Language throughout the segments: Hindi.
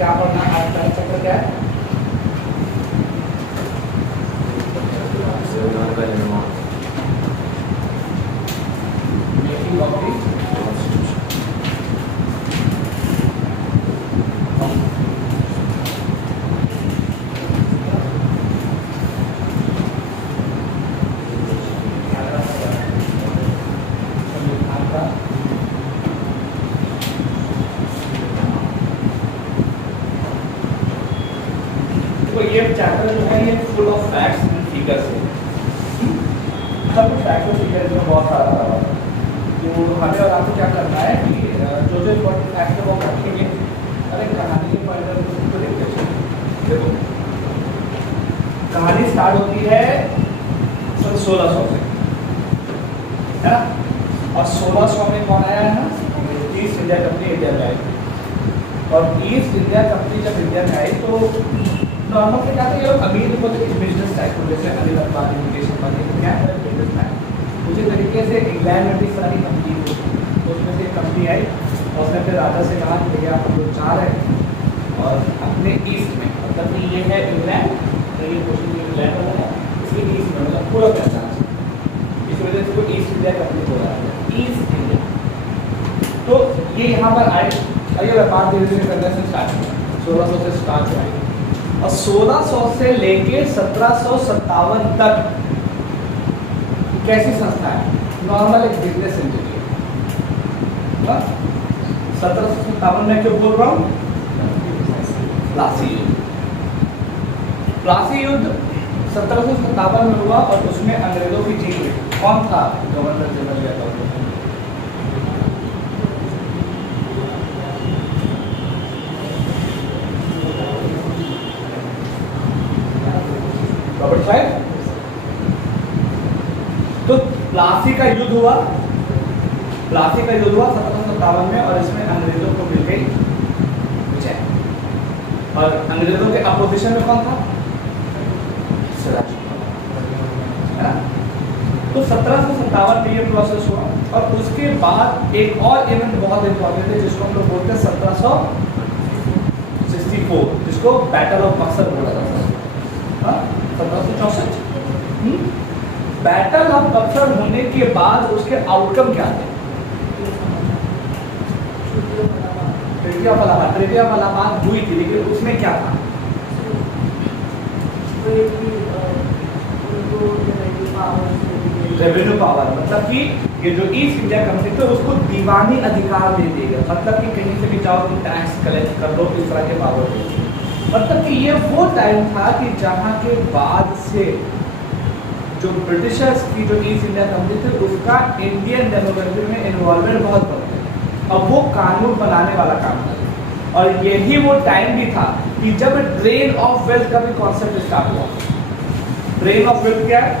क्या पढ़ना आज का चैप्टर क्या है? मेकिंग ऑफ द ये चैप्टर जो है ये full of facts and figures है। सब फैक्ट्स और फिगर्स में बहुत सारा रहा है। तो हमें और आपको क्या करना है कि जो जो इम्पोर्टेंट फैक्ट है वो रखेंगे। अरे कहानी के पॉइंट ऑफ व्यू को देखते हैं। देखो कहानी स्टार्ट होती है सन 1600 से, है ना? और 1600 में कौन आया है ना? ईस्ट इंडिया कंपनी इंडिया में आई। और ईस्ट इंडिया कंपनी जब इंडिया में आई तो नॉर्मल से क्या था, ये लोग अमीर होते थे बिजनेस टाइप को, जैसे अनिल अंबानी, मुकेश अंबानी, क्या है बिजनेस टाइप। उसी तरीके से इंग्लैंड में भी सारी कंपनी थी, तो उसमें से एक कंपनी आई और उसने फिर राजा से कहा कि भैया हम लोग चाह रहे हैं और अपने ईस्ट में, मतलब कि ये है इंग्लैंड, तो ये क्वेश्चन इंग्लैंड वाला है, इसके ईस्ट में मतलब पूरा पैसा, इस वजह से वो ईस्ट इंडिया कंपनी हो रहा है, ईस्ट इंडिया। तो ये यहाँ पर आए और ये व्यापार धीरे धीरे करने से स्टार्ट हुआ, 1600 से स्टार्ट हुआ और 1600 से लेके 1757 तक कैसी संस्था है? नॉर्मल एक बिजनेस इंजीनियर। 1757 में क्यों बोल रहा हूँ? प्लासी युद्ध। प्लासी युद्ध 1757 में हुआ और उसमें अंग्रेजों की जीत हुई। कौन था गवर्नर जनरल या रॉबर्ट क्लाइव? तो प्लासी का युद्ध हुआ, प्लासी का युद्ध हुआ 1757 में और इसमें अंग्रेजों को मिल गई विजय। और अंग्रेजों के अपोजिशन में कौन था? सिराज, है ना? तो 1757 में ये प्रोसेस हुआ और उसके बाद एक और इवेंट बहुत इंपॉर्टेंट है जिसको हम लोग बोलते हैं 1764, जिसको बैटल ऑफ बक्सर बोला जाता है। 1764 बैटल ऑफ बक्सर होने के बाद उसके आउटकम क्या थे? ट्रीटी ऑफ इलाहाबाद हुई थी, लेकिन उसमें क्या था? रेवेन्यू पावर, मतलब कि ये जो ईस्ट इंडिया कंपनी थी उसको दीवानी अधिकार दे दिए गए, मतलब कि कहीं से भी जाओ तुम टैक्स कलेक्ट कर लो, इस तरह के पावर दे दिए। मतलब कि ये वो टाइम था कि जहाँ के बाद से जो ब्रिटिशर्स की जो ईस्ट इंडिया कंपनी थी उसका इंडियन डेमोक्रेसी में इन्वॉल्वमेंट बहुत बढ़ गया। अब वो कानून बनाने वाला काम था और यही वो टाइम भी था कि जब ड्रेन ऑफ वेल्थ का भी कॉन्सेप्ट स्टार्ट हुआ। ड्रेन ऑफ वेल्थ क्या है?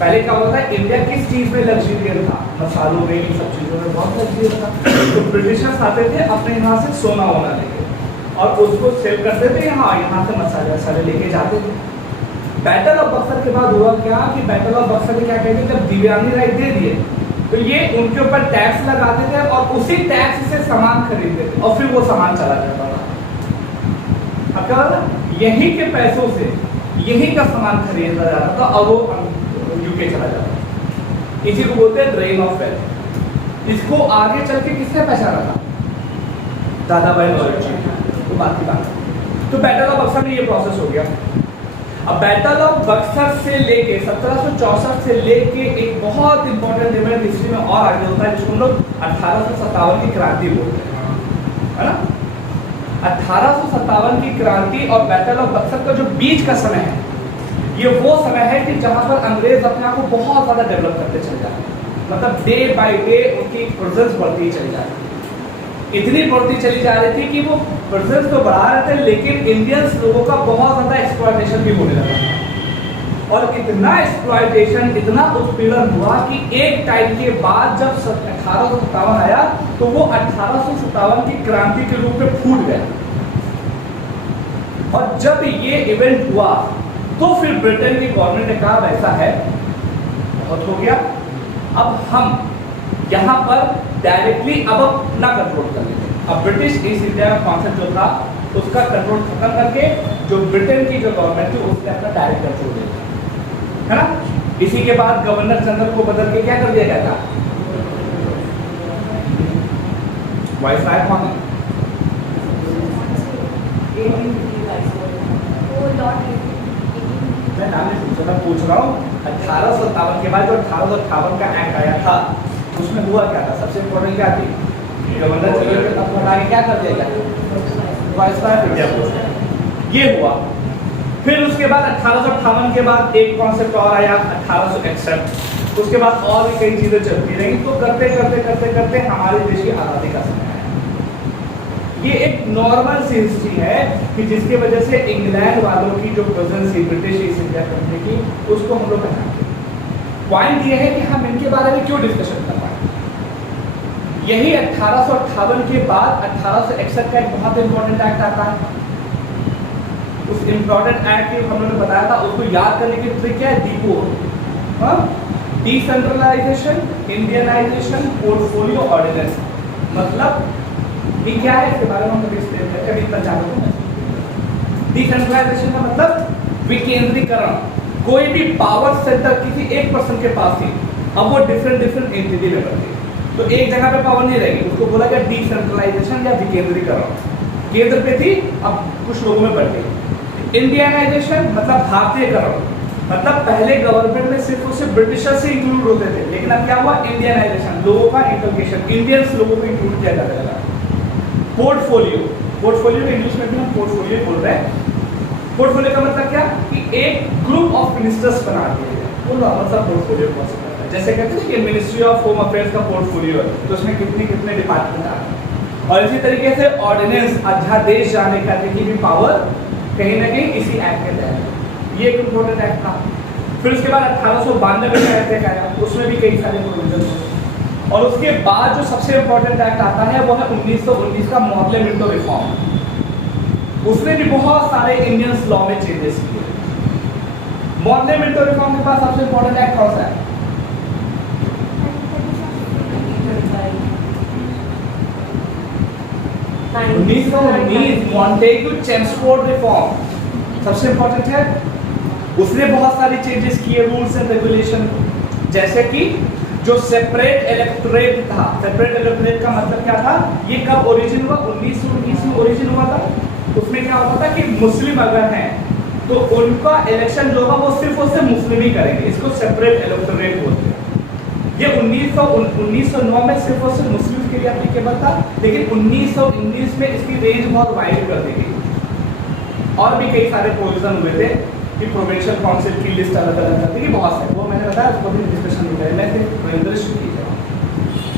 पहले क्या होता है, इंडिया किस चीज में लग्जरियस था? मसालों में, इन सब चीजों में बहुत लग्जरियस था। तो ब्रिटिशर्स आते थे अपने यहाँ से सोना वोना लेके और उसको सेल करते थे, यहाँ से मसाले वसाले लेके जाते थे। बैटल ऑफ बक्सर के बाद हुआ क्या कि बैटल ऑफ बक्सर में क्या कहते हैं, जब दीवानी राइट दे दिए तो ये उनके ऊपर टैक्स लगाते थे और उसी टैक्स से सामान खरीदते थे और फिर वो सामान चला जाता था। अब क्या होता, यही के पैसों से यही का सामान खरीदा जाता था और वो यूके चला जाता था। इसी को बोलते हैं ड्रेन ऑफ वेल्थ। इसको आगे चल के किसने पहचाना था? दादा भाई नौरोजी। तो बात की बात, तो बैटल ऑफ बक्सर में ये प्रोसेस हो गया। अब बैटल ऑफ बक्सर से लेके 1764 से लेके एक बहुत इंपॉर्टेंट इवेंट हिस्ट्री में और आगे होता है जिसको हम लोग 1857 की क्रांति बोलते हैं, है ना? 1857 की क्रांति और बैटल ऑफ बक्सर का जो बीच का समय है, ये वो समय है कि जहां पर अंग्रेज अपने आप को बहुत ज्यादा डेवलप करते चले जा रहे हैं। मतलब डे बाय डे उनकी प्रेजेंस बढ़ती चली जा रही है। इतनी बढ़ती चली जा रही थी कि वो प्रेजेंस तो बढ़ा रहे थे, लेकिन इंडियंस लोगों का बहुत ज़्यादा एक्सप्लॉयटेशन भी होने लगा था। और इतना एक्सप्लॉयटेशन, इतना उत्पीड़न हुआ कि एक टाइम के बाद जब 1857 आया तो वो 1857 की क्रांति के रूप में फूट गया। और जब ये इवेंट हुआ तो फिर ब्रिटेन की गवर्नमेंट ने कहा वैसा है, बहुत हो गया, अब हम यहाँ पर डायरेक्टली अब अपना कंट्रोल कर लेते। अब ब्रिटिश ईस्ट इंडिया कॉन्सेप्ट जो था उसका कंट्रोल खत्म करके जो ब्रिटेन की जो गवर्नमेंट थी उसने अपना डायरेक्ट कंट्रोल ले लिया, है ना। इसी के बाद गवर्नर जनरल को बदल के क्या कर दिया गया था, वाइसराय कौन है? मैं नाम नहीं पूछ रहा, पूछ रहा हूँ 1857 के बाद जो 1858 का एक्ट आया था उसमें हुआ क्या था? सबसे इम्पोर्टेंट क्या थी, गवर्नर जनरल के तब हटा के क्या कर दिया गया, वाइसराय कर दिया। ये हुआ। फिर उसके बाद 1858 के बाद एक कॉन्सेप्ट और आया 1861, उसके बाद और भी कई चीजें चलती रही, तो करते करते करते करते हमारे देश की आज़ादी का समय आया। ये एक नॉर्मल सी हिस्ट्री है कि जिसकी वजह से इंग्लैंड वालों की जो प्रेजेंस थी ब्रिटिश ईस्ट इंडिया कंपनी की, उसको हम लोग हटाते। पॉइंट ये है कि हम इनके बारे में क्यों डिस्कशन कर रहे हैं। यही 1858 के बाद 1861 का एक बहुत इंपॉर्टेंट एक्ट आता है। उस इम्पोर्टेंट एक्ट के हम लोगों ने बताया था, उसको याद करने की ट्रिक क्या है, DIPO, decentralisation, Indianisation, portfolio ordinance. मतलब ये क्या है, इसके बारे में हम कभी इतना जानते हैं। डिसेंट्रलाइजेशन का मतलब विकेंद्रीकरण। कोई भी पावर सेंटर किसी एक पर्सन के पास थी, अब वो डिफरेंट एंटिटी में बनती, तो एक जगह पे पावर नहीं रहेगी, उसको बोला गया डिसेंट्रलाइजेशन या विकेंद्रीकरण। केंद्र पे थी, अब कुछ लोगों में बढ़ गई। इंडियनाइजेशन मतलब भारतीयकरण, मतलब पहले गवर्नमेंट में सिर्फ और सिर्फ ब्रिटिशर्स से इंक्लूड होते थे, लेकिन अब क्या हुआ, इंडियनाइजेशन, लोगों का इंटीग्रेशन, इंडियंस लोगों को इंक्लूड किया जाने लगा। पोर्टफोलियो, पोर्टफोलियो के इंग्लिश में भी हम पोर्टफोलियो बोल रहे हैं। पोर्टफोलियो का मतलब क्या कि एक ग्रुप ऑफ मिनिस्टर्स बना दिए गए, वो मतलब पोर्टफोलियो कॉन्सेप्ट है। जैसे कहते हैं कि मिनिस्ट्री ऑफ होम अफेयर्स का पोर्टफोलियो है, तो उसमें कितने डिपार्टमेंट आते हैं। और इसी तरीके से ऑर्डिनेंस, अध्यादेश जारी करने की भी पावर कहीं ना कहीं इसी एक्ट के तहत। ये एक इम्पोर्टेंट एक्ट था। फिर उसके बाद 1892 में एक्ट आया, उसमें भी कई सारे प्रोविजन। और उसके बाद जो सबसे इम्पोर्टेंट एक्ट आता है वो है 1919 का मॉडल मिंटो रिफॉर्म। उसने भी बहुत सारे इंडियन लॉ में चेंजेस किए। मॉडल मिंटो रिफॉर्म के बाद सबसे इम्पोर्टेंट एक्ट कौन सा है? 1919 मॉन्टेग्यू चेम्सफोर्ड रिफॉर्म सबसे इम्पोर्टेंट है। उसने बहुत सारी चेंजेस किए रूल्स एंड रेगुलेशन, जैसे कि जो सेपरेट इलेक्टोरेट था। सेपरेट इलेक्टोरेट का मतलब क्या था, ये कब ओरिजिन हुआ, 1919 में ओरिजिन हुआ था। उसमें क्या होता था कि मुस्लिम अगर हैं तो उनका इलेक्शन जो होगा वो सिर्फ और सिर्फ मुस्लिम ही करेंगे, इसको सेपरेट इलेक्टोरेट बोलते हैं। ये 1909 में सिर्फ और सिर्फ मुस्लिम के लिए एप्लीकेबल था, लेकिन 1919 में इसकी रेंज बहुत वाइड कर दी गई। और भी कई सारे प्रोविजन हुए थे कि प्रोविंशियल काउंसिल की लिस्ट अलग अलग करती है, बहुत सारे, वो मैंने बताया, उसको भी डिस्कशन नहीं किया, मैं सिर्फ दृश्य की।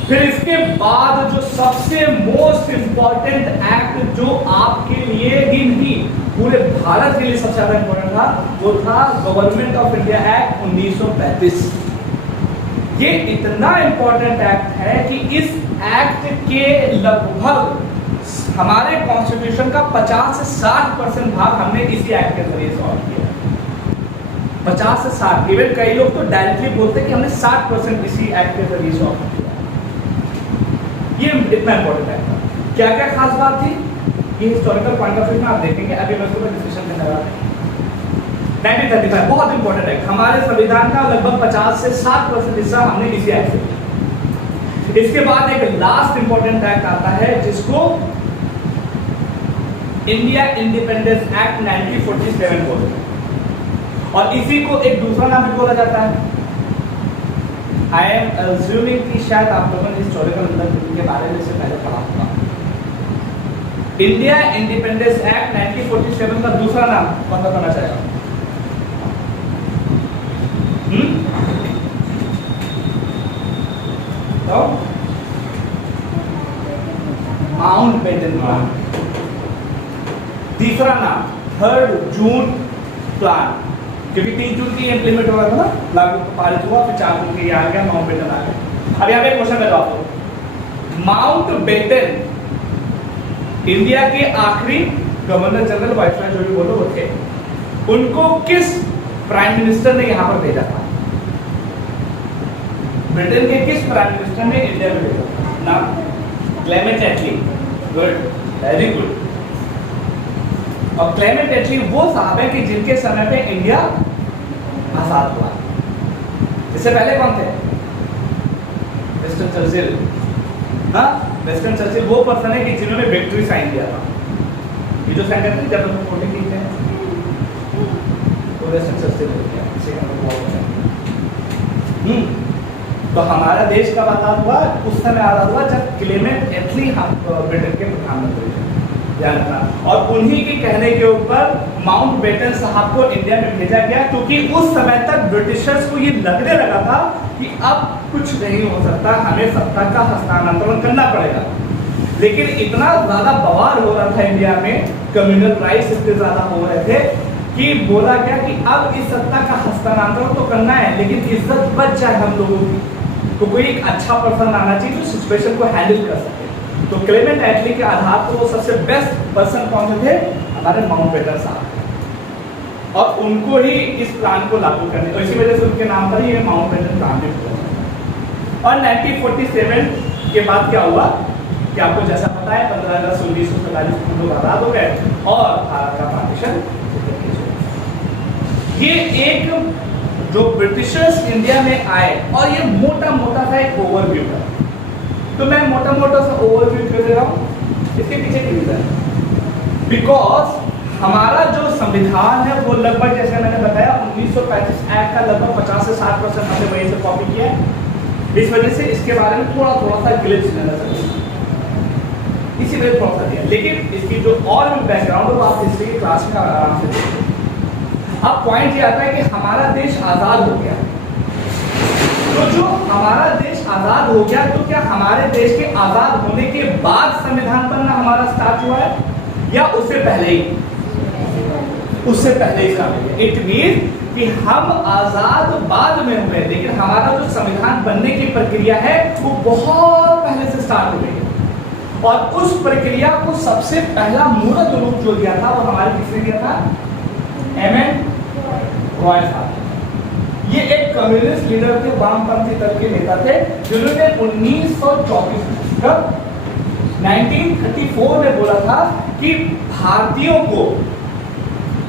फिर इसके बाद जो सबसे मोस्ट इंपॉर्टेंट एक्ट जो आपके लिए ही नहीं पूरे भारत के लिए सबसे ज्यादा इंपॉर्टेंट था, वो था गवर्नमेंट ऑफ इंडिया एक्ट 1935। ये इतना इंपॉर्टेंट एक्ट है कि इस एक्ट के लगभग हमारे कॉन्स्टिट्यूशन का 50 से 60% भाग हमने इसी एक्ट के जरिए सॉल्व किया। 50 से 60, इवन कई लोग तो डायरेक्टली बोलते हैं कि हमने 60% इसी एक्ट के जरिए सॉल्व किया। ये इतना इंपॉर्टेंट एक्ट था। क्या क्या खास बात थी, ये हिस्टोरिकल पॉइंट ऑफ व्यू में आप देखेंगे, अभी मैं उसको डिस्कशन करने वाला हूं। 1935 बहुत इंपॉर्टेंट एक्ट, हमारे संविधान का लगभग 50 से 60% हिस्सा हमने इसी एक्ट से किया। इसके बाद एक लास्ट इंपॉर्टेंट एक्ट आता है जिसको इंडिया इंडिपेंडेंस एक्ट 1947 बोलते हैं, और इसी को एक दूसरा नाम भी बोला जाता है। आई एम अज्यूमिंग कि शायद आप लोगों ने हिस्टोरिकल के बारे में से पहले पढ़ा होगा। इंडिया इंडिपेंडेंस एक्ट 1947 का दूसरा नाम कौन सा होना चाहेगा? तो माउंटबेटन प्लान। तीसरा नाम 3 जून प्लान, क्योंकि 3 जून की इंप्लीमेंट हो रहा था ना, लागू पारित हुआ, फिर 4 जून की आ गया, माउंटबेटन आ गया। अब यहाँ पे क्वेश्चन लगा आपको, माउंटबेटन इंडिया के आखिरी गवर्नर जनरल वाइसराय जो भी बोलो वो थे, उनको किस प्राइम मिनिस्टर ने यहाँ पर भेजा था? ब्रिटेन के किस प्राइम मिनिस्टर ने इंडिया में भेजा था? नाम Clement Attlee. Good, very good. और क्लेमेंट एटली वो साहब है कि जिनके समय पे इंडिया आजाद हुआ। इससे पहले कौन थे? Winston Churchill. हाँ, विंस्टन चर्चिल वो पर्सन है कि जिन्होंने विक्ट्री साइन किया था। ये जो साइन करते हैं जब हम वोटिंग की थे, तो विंस्टन चर्चिल हो गया। तो हमारा देश कब आजाद हुआ? उस समय आजाद हुआ जब क्लेमेंट एटली हम ब्रिटेन के प्रधानमंत्री थे, ध्यान रखना। और उन्हीं के कहने के ऊपर माउंटबेटन साहब को इंडिया में भेजा गया, क्योंकि उस समय तक ब्रिटिशर्स को ये लगने लगा था कि अब कुछ नहीं हो सकता, हमें सत्ता का हस्तांतरण करना पड़ेगा। लेकिन इतना ज्यादा बवाल हो रहा था इंडिया में, कम्युनल राइट्स इतने ज्यादा हो रहे थे कि बोला गया कि अब इस सत्ता का हस्तांतरण तो करना है, लेकिन इज्जत बच जाए हम लोगों की, तो कोई एक अच्छा पर्सन आना चाहिए जो सिचुएशन को हैंडल कर सके। तो क्लेमेंट एटली के आधार पर वो सबसे बेस्ट पर्सन कौन थे? हमारे माउंटबेटन साहब। और उनको ही इस प्लान को लागू करने, तो इसी वजह से उनके नाम पर ही ये माउंटबेटन प्लान भी हुआ। और 1947 के बाद क्या हुआ कि आपको जैसा पता है 15 अगस्त 1947 को लोग आजाद हो गए और भारत का पार्टीशन। ये एक जो ब्रिटिशर्स इंडिया में आए, और ये मोटा मोटा सा एक ओवरव्यू है, तो मैं मोटा मोटा सा ओवरव्यू क्यों दे रहा हूँ? इसके पीछे की रीजन, बिकॉज हमारा जो संविधान है वो लगभग, जैसे मैंने बताया, 1935 एक्ट का लगभग 50 से 60% हमने वहीं से कॉपी किया है। इस वजह से इसके बारे में थोड़ा थोड़ा सा ग्लिप्स लेना चाहिए, इसी वजह थोड़ा सा दिया। लेकिन इसकी जो और भी बैकग्राउंड है वो आप हिस्ट्री की क्लास में आराम से देखिए। अब पॉइंट ये आता है कि हमारा देश आजाद हो गया, तो जो हमारा देश आजाद हो गया, तो क्या हमारे देश के आजाद होने के बाद संविधान बनना हमारा स्टार्ट हुआ है या उससे पहले ही? उससे पहले ही स्टार्ट हुआ। इट मीन कि हम आजाद बाद में हुए, लेकिन हमारा जो संविधान बनने की प्रक्रिया है वो बहुत पहले से स्टार्ट हो गई है। और उस प्रक्रिया को सबसे पहला मूर्त रूप जो दिया था वो हमारे किसने दिया था? एमएन रॉय साहब। ये एक कम्युनिस्ट लीडर थे, वामपंथी दल के नेता थे, जिन्होंने 1934 में बोला था कि भारतीयों को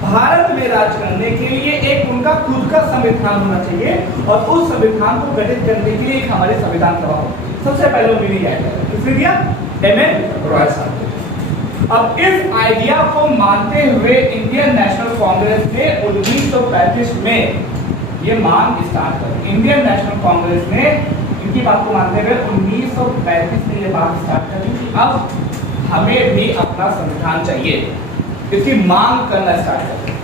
भारत में राज करने के लिए एक उनका खुद का संविधान होना चाहिए, और उस संविधान को गठित करने के लिए एक हमारे संविधान सभा होगी। सबसे पहले उन्होंने यह किया, किसने दिया? एमएन रॉय साहब। अब इस आइडिया को मानते हुए इंडियन नेशनल कांग्रेस ने 1935 में ये मांग स्टार्ट कर, इंडियन नेशनल कांग्रेस ने इनकी बात को मानते हुए 1935 में ये बात स्टार्ट कर दी कि अब हमें भी अपना संविधान चाहिए। इसकी मांग करना स्टार्ट कर दिया।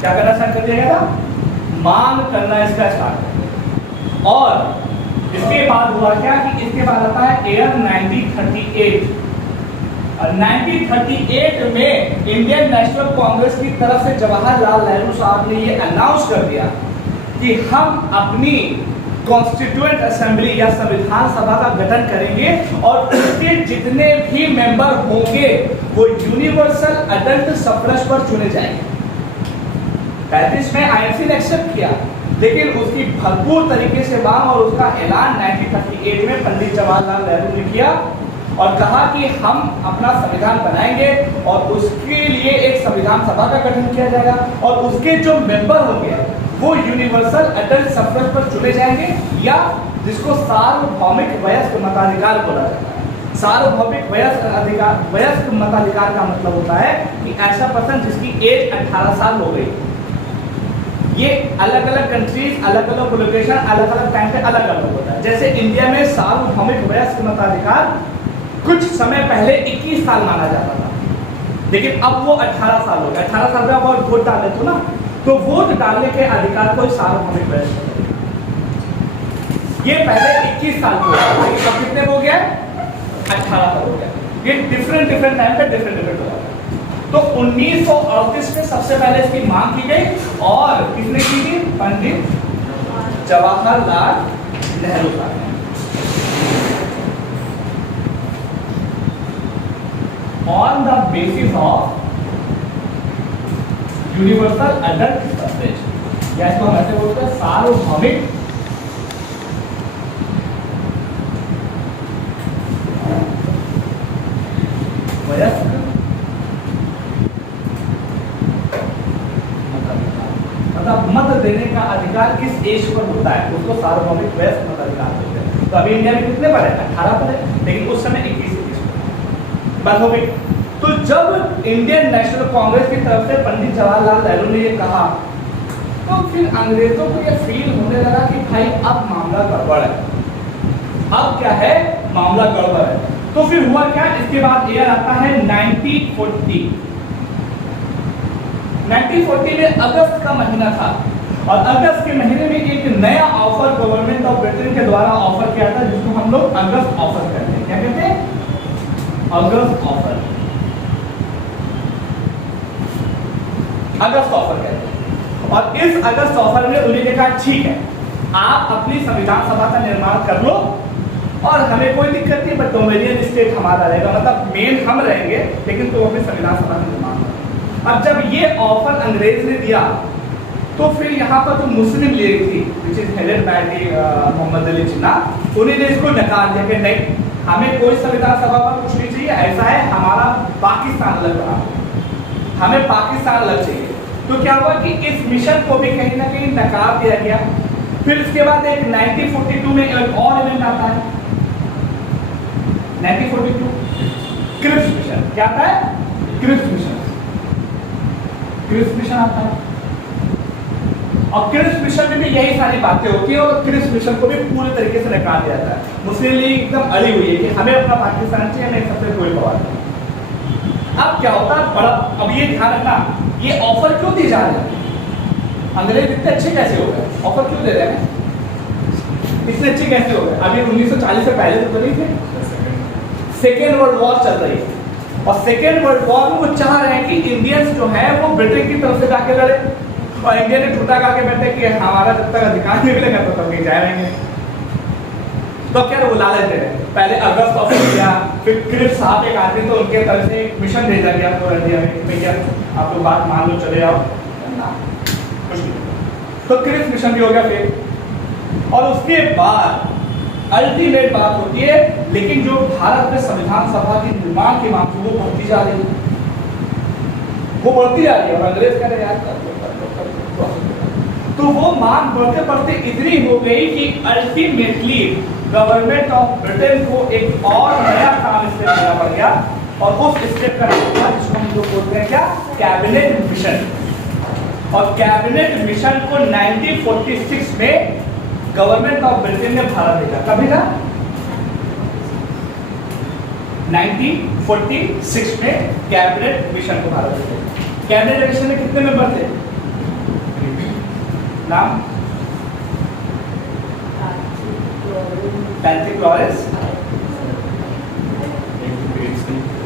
क्या करना स्टार्ट कर दिया गया था? मांग करना इसका स्टार्ट कर दिया। और इसके बाद हुआ क्या कि इसके बाद आता है ईयर 1938। 1938 में इंडियन नेशनल कांग्रेस की तरफ से जवाहरलाल नेहरू साहब ने ये अनाउंस कर दिया कि हम अपनी कॉन्स्टिट्यूएंट असेंबली या संविधान सभा का गठन करेंगे, और उसके जितने भी मेंबर होंगे वो यूनिवर्सल अडल्ट सफ्रेज पर चुने जाएंगे। 35 में आईएनसी ने एक्सेप्ट किया, लेकिन उसकी भरपूर तरीके से मांग और उसका ऐलान 1938 में पंडित जवाहरलाल नेहरू ने किया और कहा कि हम अपना संविधान बनाएंगे और उसके लिए एक संविधान सभा का गठन किया जाएगा, और उसके जो मेंबर होंगे वो यूनिवर्सल अडल्ट सफ्रेज पर चुने जाएंगे, या जिसको सार्वभौमिक वयस्क मताधिकार बोला जाता है। सार्वभौमिक वयस्क मताधिकार का मतलब होता है कि ऐसा पर्सन जिसकी एज 18 साल हो गई। ये अलग अलग कंट्रीज, अलग अलग लोकेशन, अलग अलग टाइम पे अलग अलग होता है। जैसे इंडिया में सार्वभौमिक वयस्क मताधिकार कुछ समय पहले 21 साल माना जाता था, लेकिन अब वो 18 साल हो गया। 18 साल में आप वोट डाले तो ना, तो वोट डालने के अधिकार को सार्वभौमिक वयस्क, ये पहले 21 साल हो गया, लेकिन अब कितने हो गया? 18 साल हो गया। ये डिफरेंट टाइम पे डिफरेंट हो गया। तो 1938 में सबसे पहले इसकी मांग की गई, और किसने की थी? पंडित जवाहरलाल नेहरू साहब। On the basis of universal adult suffrage, या इसको हम ऐसे बोलते हैं सार्वभौमिक वयस्क देश पर होता है उसको सार्वभौमिक वयस्क मताधिकार बोलते हैं। तो अभी इंडिया में कितने पर है? 18 पर है, लेकिन उस समय 21 पर बात हो गई। तो जब इंडियन नेशनल कांग्रेस की तरफ से पंडित जवाहरलाल नेहरू ने ये कहा तो फिर अंग्रेजों को ये फील होने लगा कि भाई अब मामला गड़बड़ है, अब क्या है मामला गड़बड़ है। तो फिर हुआ क्या, इसके बाद ईयर आता है 1940 में अगस्त का महीना था और अगस्त के महीने में एक नया ऑफर गवर्नमेंट ऑफ ब्रिटेन के द्वारा ऑफर किया था जिसको हम लोग अगस्त ऑफर कहते हैं। क्या कहते हैं? अगस्त ऑफर, अगस्त ऑफर कहते हैं। और इस अगस्त ऑफर में उन्होंने कहा ठीक है आप अपनी संविधान सभा का निर्माण कर लो और हमें कोई दिक्कत नहीं, बट डोमिनियन स्टेट हमारा रहेगा, मतलब मेन हम रहेंगे, लेकिन तुम अपनी संविधान सभा का निर्माण करो। अब जब ये ऑफर अंग्रेज ने दिया तो फिर यहाँ पर जो मुस्लिम लीग थी which is headed by Mohammad Ali Jinnah, उन्होंने इसको नकार दिया कि नहीं हमें कोई संविधान सभा पर कुछ नहीं चाहिए, ऐसा है हमारा पाकिस्तान अलग बना, हमें पाकिस्तान अलग चाहिए। तो क्या हुआ कि इस मिशन को भी कहीं ना कहीं नकार दिया गया। फिर इसके बाद एक 1942 में एक और इवेंट आता है 1942 क्रिप्स मिशन। क्या आता है? क्रिप्स मिशन, क्रिप्स मिशन आता है और क्रिप्स मिशन में भी यही सारी बातें होती है और क्रिप्स मिशन को भी पूरे तरीके से नकार दिया जाता है। मुस्लिम लीग एकदम अड़ी हुई है कि हमें अपना पाकिस्तान चाहिए, हमें सबसे कोई बवाल नहीं। अब क्या होता है बड़ा, अब ये ध्यान रखना ये ऑफर क्यों दी जा रही है? अंग्रेज इतने अच्छे कैसे हो गए? ऑफर क्यों दे रहे हैं? इतने अच्छे कैसे हो गए? अभी 1940 से पहले तो नहीं थे, सेकेंड वर्ल्ड वॉर चल रही है और सेकेंड वर्ल्ड वॉर में वो चाह रहे हैं कि इंडियंस जो है वो ब्रिटेन की तरफ से जाके लड़े और इंडिया ने झूठा गा के बैठे कि हमारा जब तक अधिकार नहीं मिलेगा तो तब नहीं जाएंगे। तो क्या वो लालच दे रहे हैं। पहले अगस्त ऑफर किया, फिर क्रिप्स साहब एक आते तो उनके तरफ से एक मिशन भेजा गया पूरा इंडिया में, भैया आप लोग बात मान लो चले आओ, कुछ नहीं। तो क्रिप्स मिशन भी हो गया फिर और उसके बाद अल्टीमेट बात होती है, लेकिन जो भारत में संविधान सभा के निर्माण की मांग वो बढ़ती जा रही है, वो बढ़ती जा रही है और अंग्रेज कह रहे यार तो वो मांग बढ़ते बढ़ते इतनी हो गई कि अल्टीमेटली गवर्नमेंट ऑफ ब्रिटेन को एक और नया काम स्टेप लेना पड़ गया और उस स्टेप का नाम था जिसको हम लोग बोलते हैं क्या, कैबिनेट मिशन। और कैबिनेट मिशन को 1946 में गवर्नमेंट ऑफ ब्रिटेन ने भारत भेजा। कब भेजा? 1946 में कैबिनेट मिशन को भारत भेजा। कैबिनेट मिशन में कितने मेंबर थे? नाम? पैंथिक लॉरेंस,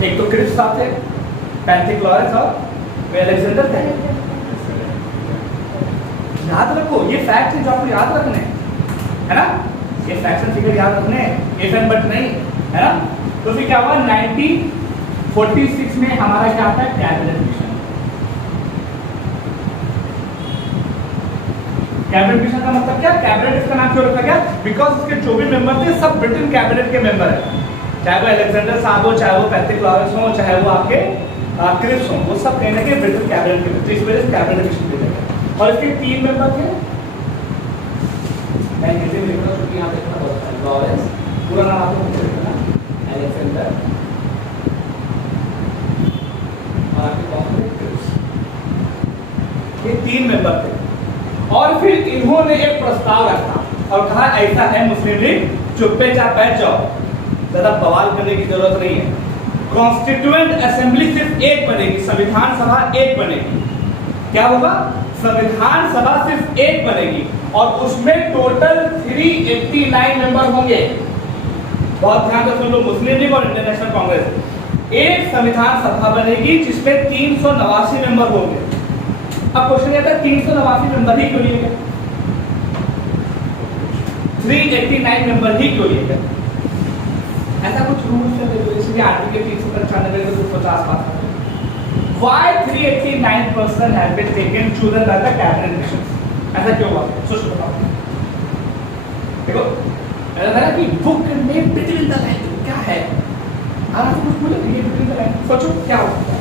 एक तो क्रिप्स साहब थे, पैंथिक लॉरेंस और वे अलेक्जेंडर थे। याद रखो ये फैक्ट है जो आपको याद रखने है ना, ये फैक्ट एंड फिगर याद रखने, इफ एंड बट नहीं है ना। तो फिर क्या हुआ 1946 में हमारा क्या आता है कैबिनेट मिशन। कैबिनेट मिशन का मतलब क्या, कैबिनेट इसका नाम क्यों रखा गया? बिकॉज उसके जो भी मेंबर थे सब ब्रिटेन कैबिनेट के मेंबर है, चाहे वो अलेक्जेंडर साहब हो, चाहे वो पैंथिक लॉरेंस हो, चाहे वो आपके क्रिप्स हो, वो सब कहीं ना कहीं ब्रिटेन कैबिनेट के मेंबर। इस वजह से कैबिनेट मिशन दिया गया और इसके 3 मेंबर थे। मैं हिंदी में लिख रहा हूं क्योंकि यहां देखना बहुत है। लॉरेंस पूरा नाम आपको मुझे लिखना, अलेक्जेंडर और आपके कौन थे? क्रिप्स। ये 3 मेंबर थे और फिर इन्होंने एक प्रस्ताव रखा और कहा ऐसा है मुस्लिम लीग चुप्पे चाप बैठ जाओ, ज्यादा बवाल करने की जरूरत नहीं है। कॉन्स्टिट्यूएंट असेंबली सिर्फ एक बनेगी, संविधान सभा एक बनेगी। क्या होगा? संविधान सभा सिर्फ एक बनेगी और उसमें टोटल 389 मेंबर होंगे। बहुत ध्यान से सुन लो, मुस्लिम लीग और इंडियन नेशनल कांग्रेस एक संविधान सभा बनेगी जिसमें 389 मेंबर होंगे। अब क्वेश्चन ये था 389 मेंबर ही क्यों लिए गए? 389 मेंबर ही क्यों लिए गए? ऐसा कुछ रूल्स है तो इसलिए आर्टिकल 395 में 250 पास करते हैं। Why 389 person have been taken chosen by the cabinet mission? ऐसा क्यों हुआ? सोच बताओ। देखो ऐसा था कि बुक में बिटवीन द लाइन क्या है? आप कुछ बोले ये बिटवीन द लाइन सोचो क्या होता है?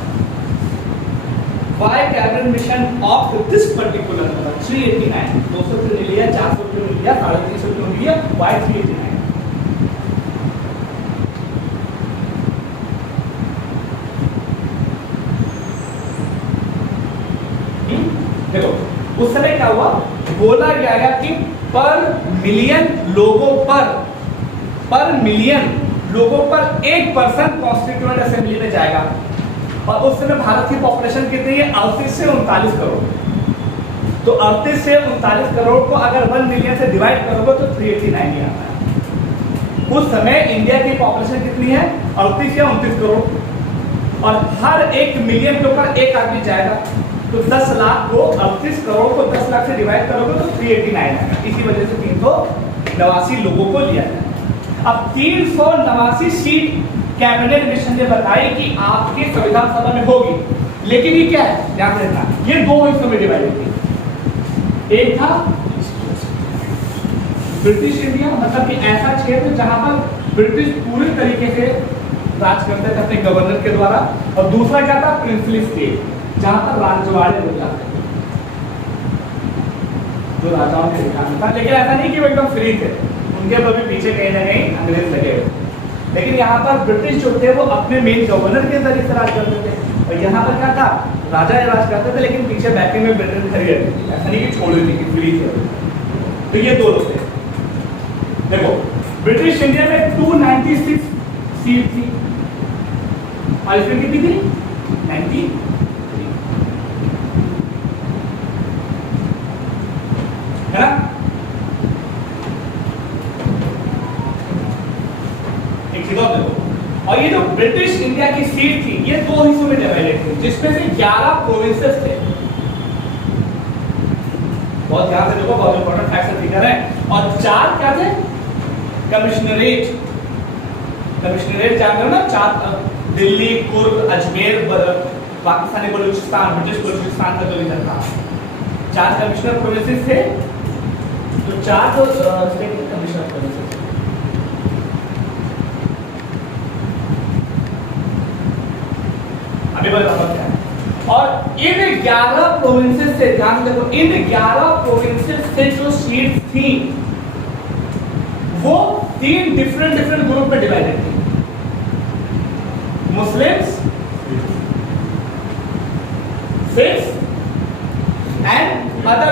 Why cabinet mission of this particular number 389, 200 क्यों लिया, 400 क्यों लिया, 350 क्यों लिया, वाई 389? देखो उस समय क्या हुआ, बोला गया कि पर मिलियन लोगों पर 1% कॉन्स्टिट्यूएंट असेंबली में जाएगा। और उस समय भारत की पॉपुलेशन कितनी है, 38 से 39 करोड़। तो 38 से 39 करोड़ को अगर 1 मिलियन से डिवाइड करोगे तो 389 ही आता है। उस समय इंडिया की पॉपुलेशन कितनी है, 38 या 29 करोड़, और हर 1 मिलियन के ऊपर एक आदमी जाएगा। तो 10 लाख को 38 करोड़ को 10 लाख से डिवाइड करोगे तो 389 आएगा। इसी वजह से 389 लोगों को लिया जाए। अब 389 सीट कैबिनेट मिशन ने बताई कि आपके संविधान सभा में होगी, लेकिन ये क्या है, ध्यान देना, ये दो हिस्सों में डिवाइड होगी। एक था ब्रिटिश इंडिया, मतलब कि ऐसा क्षेत्र जहां पर ब्रिटिश पूरी तरीके से राज करते थे अपने गवर्नर के द्वारा, और दूसरा क्या था, प्रिंसली स्टेट, जहां पर राजवाड़े हो जाते थे, जो राजाओं के अधिकार में था। लेकिन ऐसा नहीं कि वो एकदम फ्री थे, उनके तो भी पीछे कहीं ना कहीं अंग्रेज लगे हुए। लेकिन यहाँ पर ब्रिटिश जो थे वो अपने मेन गवर्नर के जरिए से राज करते थे, और यहाँ पर क्या था, राजा राज करते थे, लेकिन पीछे बैकिंग में ब्रिटेन खड़ी रहती थी, ऐसा नहीं कि छोड़ देती कि फ्री थे। तो ये दो लोग थे। देखो ब्रिटिश इंडिया में 296 सीट थी, और इसमें कितनी थी, 90, है ना। देखो, और ये जो ब्रिटिश इंडिया की सीट थी ये दो हिस्सों में डिवाइडेड थी, जिसमें से 11 प्रोविंसेस थे। बहुत ध्यान से देखो, बहुत इंपॉर्टेंट फैक्ट एंड फिगर है। और 4 क्या थे, कमिश्नरेट। कमिश्नरेट जानते हो ना, 4 दिल्ली, कुर्ग, अजमेर, पाकिस्तानी बलूचिस्तान, ब्रिटिश बलूचिस्तान का जो रीजन था, 4 कमिश्नर प्रोविंसेस थे। तो 4 तो स्टेट कमिश्नर प्रोविंसेस। अभी बताता क्या है। और इन 11 प्रोविंसेस से, ध्यान देखो, इन 11 प्रोविंसेस से जो सीट्स थी वो 3 डिफरेंट ग्रुप में डिवाइडेड थी। Muslims, Sikhs and other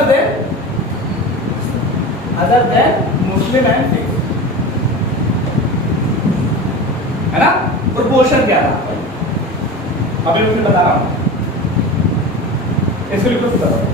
than Muslim and Sikhs, है ना। प्रोपोर्शन क्या था, अभी मैं बता रहा हूं, इसको लिखो, बता रहा हूं।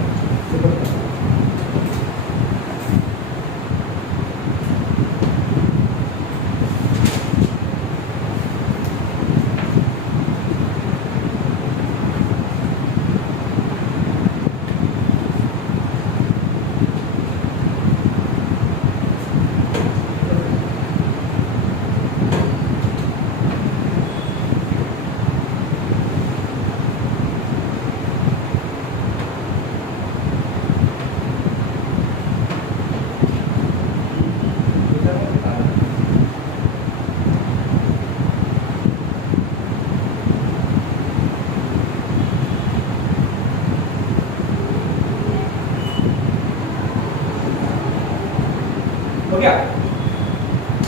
हो गया,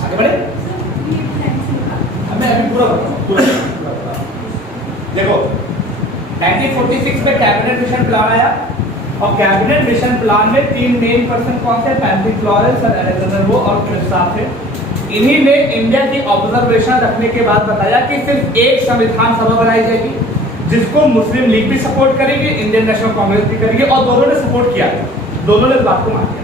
आगे बढ़े। मैं अभी पूरा बताऊं। देखो 1946 में कैबिनेट मिशन प्लान आया, और कैबिनेट मिशन प्लान में 3 मेन पर्सन कौन थे, पैट्रिक लॉरेंस, सर अलेक्जेंडर वो और क्रिप्स साहब थे। इन्हीं ने इंडिया की ऑब्जर्वेशन रखने के बाद बताया कि सिर्फ एक संविधान सभा बनाई जाएगी, जिसको मुस्लिम लीग भी सपोर्ट करेगी, इंडियन नेशनल कांग्रेस भी करेगी, और दोनों ने सपोर्ट किया, दोनों ने इस बात को मान लिया।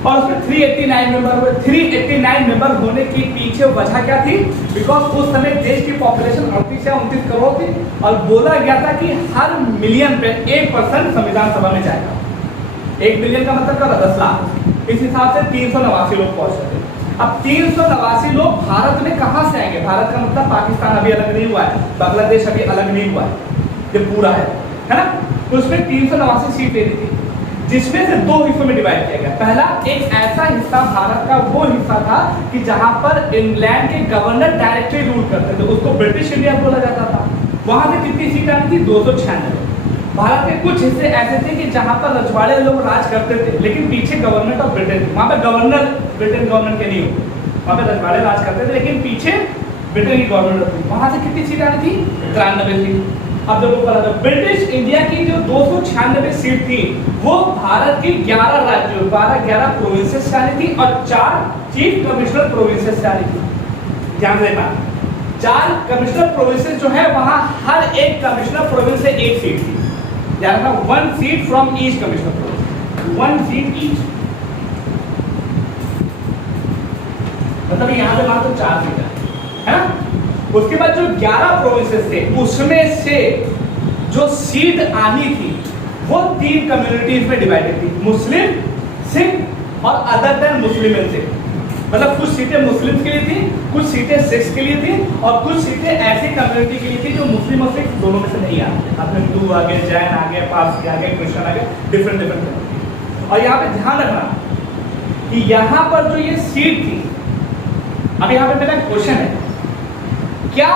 और उसमें 389 मेंबर हुए। 389 मेंबर होने की पीछे वजह क्या थी, बिकॉज उस समय देश की पॉपुलेशन 38 या 29 करोड़ थी, और बोला गया था कि हर मिलियन पे 1% संविधान सभा में जाएगा। 1 मिलियन का मतलब क्या होता है, 10 लाख। इस हिसाब से 389 लोग पहुंच रहे थे। अब 389 लोग भारत में कहां से आएंगे, भारत का मतलब पाकिस्तान अभी अलग नहीं हुआ है, बांग्लादेश अभी अलग नहीं हुआ है, ये पूरा है ना। तो उसमें 389 सीट लेनी थी, जिसमें से 2 हिस्सों में डिवाइड किया गया। पहला, एक ऐसा हिस्सा भारत का वो हिस्सा था कि जहां पर इंग्लैंड के गवर्नर डायरेक्टली रूल करते थे, उसको ब्रिटिश इंडिया बोला जाता था। वहां से कितनी सीट आनी थी, 296। भारत के कुछ हिस्से ऐसे थे कि जहां पर रजवाड़े लोग राज करते थे, लेकिन पीछे गवर्नमेंट ऑफ ब्रिटेन थी। वहां पे गवर्नर ब्रिटेन गवर्नमेंट के नहीं होते, वहां पे रजवाड़े राज करते थे, लेकिन पीछे ब्रिटेन की गवर्नमेंट थी। वहां से कितनी सीटें आनी थी? 93 थी। अब देखो पता था ब्रिटिश इंडिया की जो 296 सीट थी वो भारत की 11 राज्यों 11 प्रोविंसेस से आनी थी और 4 चीफ कमिश्नर प्रोविंसेस से आनी थी। ध्यान देना, 4 कमिश्नर प्रोविंसेस जो है वहां हर एक कमिश्नर प्रोविंस से एक सीट थी। ध्यान रखना, 1 seat from each commissioner province, 1 seat each. मतलब यहाँ पे मात्र 4 सीट है ना। उसके बाद जो 11 प्रोविंसेस थे उसमें से जो सीट आनी थी वो 3 कम्युनिटीज में डिवाइडेड थी, मुस्लिम, सिख और other than Muslim and Sikh. मतलब कुछ सीटें मुस्लिम के लिए थी, कुछ सीटें सिख्स के लिए थी और कुछ सीटें ऐसी कम्युनिटी के लिए थी जो मुस्लिम और सिख दोनों में से नहीं आते। आपने हिंदू आ गए, जैन आ गए, पारसी आ गए, क्रिश्चियन आ गए, डिफरेंट डिफरेंट। और यहाँ पे ध्यान रखना कि यहाँ पर जो ये सीट थी, अब यहाँ पे मेरा क्वेश्चन है, क्या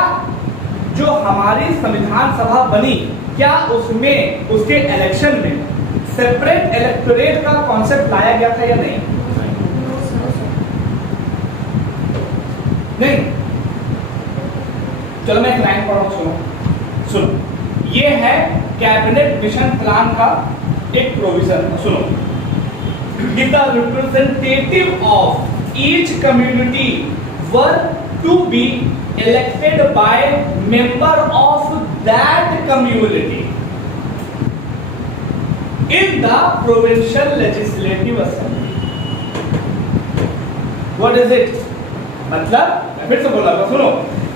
जो हमारी संविधान सभा बनी क्या उसमें उसके इलेक्शन में सेपरेट इलेक्टोरेट का कॉन्सेप्ट लाया गया था या नहीं? नहीं। चलो मैं एक लाइन पढ़ रहा हूं, सुनो। ये है कैबिनेट मिशन प्लान का एक प्रोविजन, सुनो। The representative of each community were to be elected by member of that community in the provincial legislative assembly. What is it? मतलब मैं फिर से बोल रहा हूँ, सुनो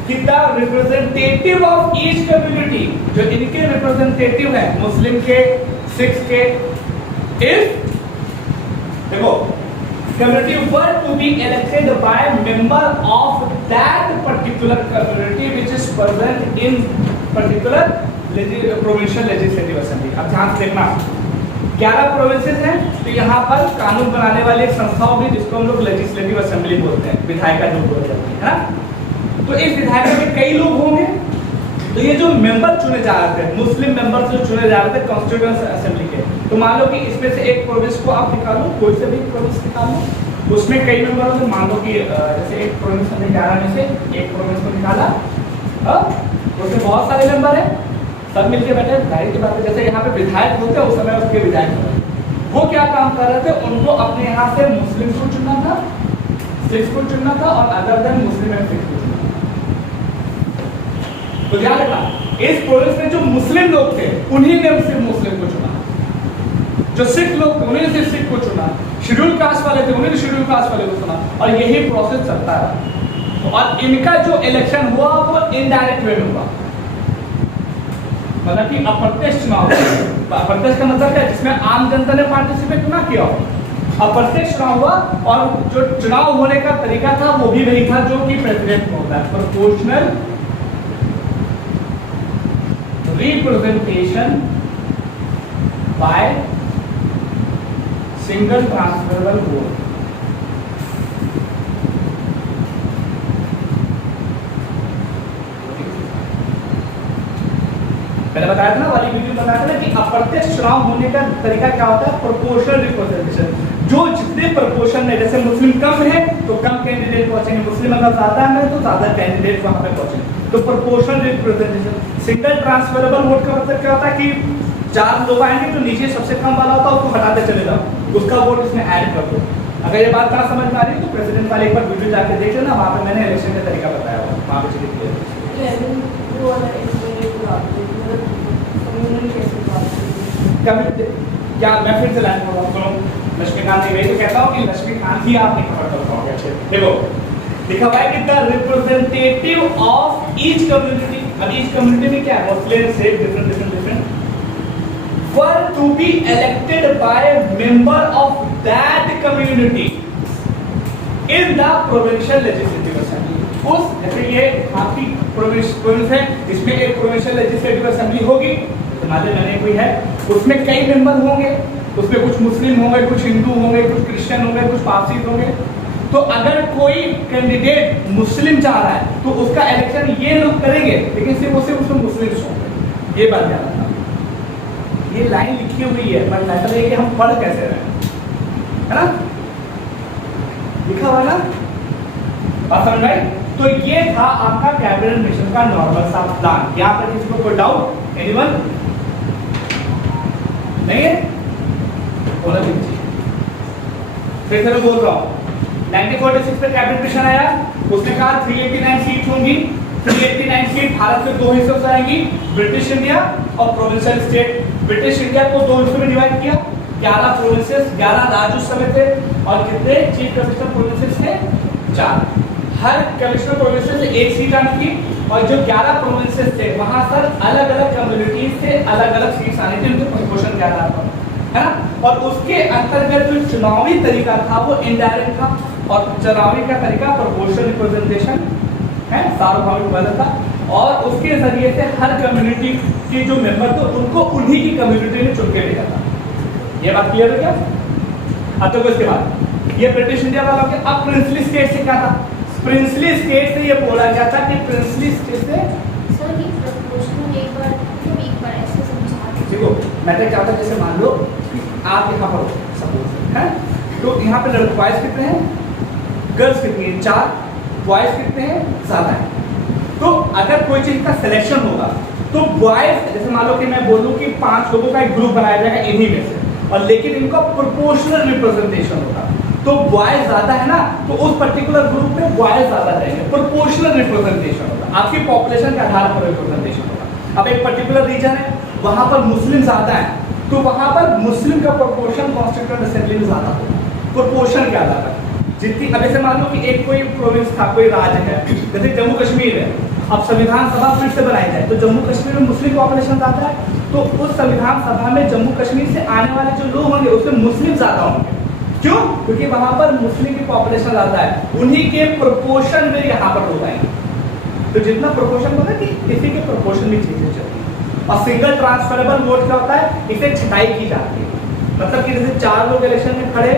कि the representative of each community, जो इनके रिप्रेजेंटेटिव हैं मुस्लिम के, सिख के, if देखो community were to be elected by member of that particular community which is present in particular provincial legislative assembly. अब ध्यान से देखना, 11 प्रोविंसेस हैं, तो यहाँ पर कानून बनाने वाली एक संस्था होगी जिसको हम लोग लेजिस्लेटिव असेंबली बोलते हैं, विधायिका जो बोलते हैं, है ना। तो इस विधायिका में कई लोग होंगे, तो ये जो मेंबर चुने जा रहे थे, मुस्लिम मेंबर जो चुने जा रहे थे कॉन्स्टिट्यूएंट असेंबली के, तो मान लो कि इसमें से एक प्रोविंस को आप निकालो, कोई से भी प्रोविंस निकालो, उसमें कई मेंबर होते, मान लो कि जैसे एक प्रोविंस में 11 में से एक प्रोविंस को निकाला, उसमें बहुत सारे मेंबर हैं, सब मिलके बैठे, जाहिर सी बात है जैसे यहाँ पे विधायक होते हैं उस समय उसके विधायक होते, वो क्या काम कर रहे थे, उनको अपने यहाँ से मुस्लिम को चुनना था, सिख को चुनना था और other than Muslim and Sikh को चुनना था। तो ध्यान रखना, इस प्रोविंस में जो मुस्लिम लोग थे उन्हीं ने सिर्फ मुस्लिम को चुना, जो सिख लोग थे उन्हीं ने सिर्फ सिख को चुना, शेड्यूल कास्ट वाले थे उन्हीं ने शेड्यूल कास्ट वाले को चुना, और यही प्रोसेस चलता है। और इनका जो इलेक्शन हुआ वो इनडायरेक्ट वे में हुआ, मतलब कि अप्रत्यक्ष चुनाव। अप्रत्यक्ष का मतलब क्या है? जिसमें आम जनता ने पार्टिसिपेट ना किया हो, अप्रत्यक्ष चुनाव हुआ। और जो चुनाव होने का तरीका था वो भी वही था जो कि प्रेसिडेंट में होता है, proportional representation by single transferable vote. मैंने बताया था ना, वाली वीडियो बताया था ना कि अप्रत्यक्ष चुनाव होने का तरीका क्या होता है, प्रोपोर्शनल रिप्रेजेंटेशन। जो जितने प्रोपोर्शन में, जैसे मुस्लिम कम है तो कम कैंडिडेट पहुंचेंगे, मुस्लिम अगर ज्यादा है तो ज्यादा कैंडिडेट वहां पे पहुंचेंगे, तो proportional representation. Single transferable vote का मतलब क्या होता है कि 4 लोग आएंगे तो नीचे सबसे कम वाला होता है उसको हटाते चले जाओ, उसका वोट इसमें ऐड कर दो। अगर ये बात ना समझ में आ रही है तो प्रेसिडेंट वाले एक बार वीडियो जाके देख लेना, वहां पे मैंने इलेक्शन का तरीका बताया हुआ, वहां पे चलिए क्या मैं फिर से लाइन बोल रहा हूँ, सुनो। लक्ष्मीकांत जी, मैं तो कहता हूँ कि लक्ष्मीकांत ही आपने कवर कर पाओगे अच्छे। देखो लिखा हुआ है कि the representative of each community, अब ईच कम्युनिटी में क्या है, Muslim, Sikh, different different different, were to be elected by member of that community in the provincial legislative assembly। उस जैसे ये आपकी प्रोविंस है, इसमें एक प्रोविंशियल लेजिस्लेटिव असेंबली होगी, हिमालय में कोई है, उसमें कई मेंबर होंगे, उसमें कुछ मुस्लिम होंगे, कुछ हिंदू होंगे, कुछ क्रिश्चियन होंगे, कुछ पारसी होंगे। तो अगर कोई कैंडिडेट मुस्लिम चाह रहा है तो उसका इलेक्शन ये लोग करेंगे, लेकिन सिर्फ उसमें मुस्लिम होंगे, ये बात ध्यान रखना। ये लाइन लिखी हुई है, पर मैटर है कि हम पढ़ कैसे रहे हैं, है ना, लिखा हुआ है ना, बात समझ में आई? तो ये था आपका कैबिनेट मिशन का नॉर्मल सा प्लान। यहाँ पर किसी को कोई डाउट, एनीवन? नहीं है? बोला दीजिए। फिर से मैं बोल रहा हूँ, 1946 में कैबिनेट मिशन आया, उसने कहा 389 सीट होंगी। 389 सीट भारत के दो हिस्सों से आएंगी, ब्रिटिश इंडिया और प्रोविंशियल स्टेट। ब्रिटिश इंडिया को दो हिस्सों में डिवाइड किया, 11 प्रोविंसेस, 11 राज्य उस समय थे, और कितने चीफ कमिश्नर प्रोविंसेस थे? 4। हर कमिश्नर प्रोविंसेस से एक सीट आनी थी, और जो 11 प्रोविंसेस थे वहां सर अलग अलग कम्युनिटीज से अलग अलग सीट्स आनी थी, उनके प्रपोर्शन के आधार पर, है ना। और उसके अंतर्गत जो चुनावी तरीका था वो इनडायरेक्ट था, और चुनावी का तरीका प्रोपोर्शनल रिप्रेजेंटेशन है, सार्वभौमिक बहुमत था, और उसके जरिए से हर कम्युनिटी के जो मेंबर थे उनको उन्हीं की कम्युनिटी ने चुन के भेजा था। ये बात क्लियर है क्या? अब तो इसके बाद ये ब्रिटिश इंडिया वाला हो गया। अब प्रिंसली स्टेट से क्या था? प्रिंसली स्टेट से ये बोला गया था कि प्रिंसली स्टेट से सर ये प्रपोर्शनल एक बार ऐसे समझा दीजिए। देखो मैटर क्या होता है, जैसे मान लो कि आप यहाँ पर हो सपोज, है, तो यहाँ पे लड़के बॉयज कितने हैं, गर्ल्स कितनी है? 4। बॉयज कितने हैं? 7 हैं। तो अगर कोई चीज का सिलेक्शन होगा तो बॉयज, जैसे मान लो कि मैं बोलूँ कि 5 लोगों का एक ग्रुप बनाया जाएगा इन्हीं में से, और लेकिन इनका प्रोपोर्शनल रिप्रेजेंटेशन होगा, तो बॉयज ज्यादा है ना, तो उस पर्टिकुलर ग्रुप में बॉयज ज्यादा रहेंगे, प्रोपोर्शनल रिप्रेजेंटेशन होगा, आपकी पॉपुलेशन के आधार पर रिप्रेजेंटेशन होगा। अब एक पर्टिकुलर रीजन है वहां पर मुस्लिम ज्यादा है, तो वहां पर मुस्लिम का प्रोपोर्शन कॉन्स्टिट्यूएंट असेंबली में ज्यादा होगा, प्रोपोर्शन के आधार पर जितनी। अब ऐसे मान लो कि एक कोई प्रोविंस था, कोई राज्य है, जैसे जम्मू कश्मीर है, अब संविधान सभा फिर से बनाई जाए तो जम्मू कश्मीर में मुस्लिम पॉपुलेशन ज्यादा है, तो उस संविधान सभा में जम्मू कश्मीर से आने वाले जो लोग होंगे उसमें मुस्लिम ज्यादा होंगे। क्यों? क्योंकि वहां पर मुस्लिम की पॉपुलेशन ज्यादा है, उन्हीं के प्रोपोर्शन में यहाँ पर लोग आएंगे। तो जितना प्रोपोर्शन होगा कि इसी के प्रोपोर्शन में चीजें चलती है। और सिंगल ट्रांसफरेबल वोट क्या होता है? इसे छटाई की जाती है, मतलब कि जैसे 4 लोग इलेक्शन में खड़े,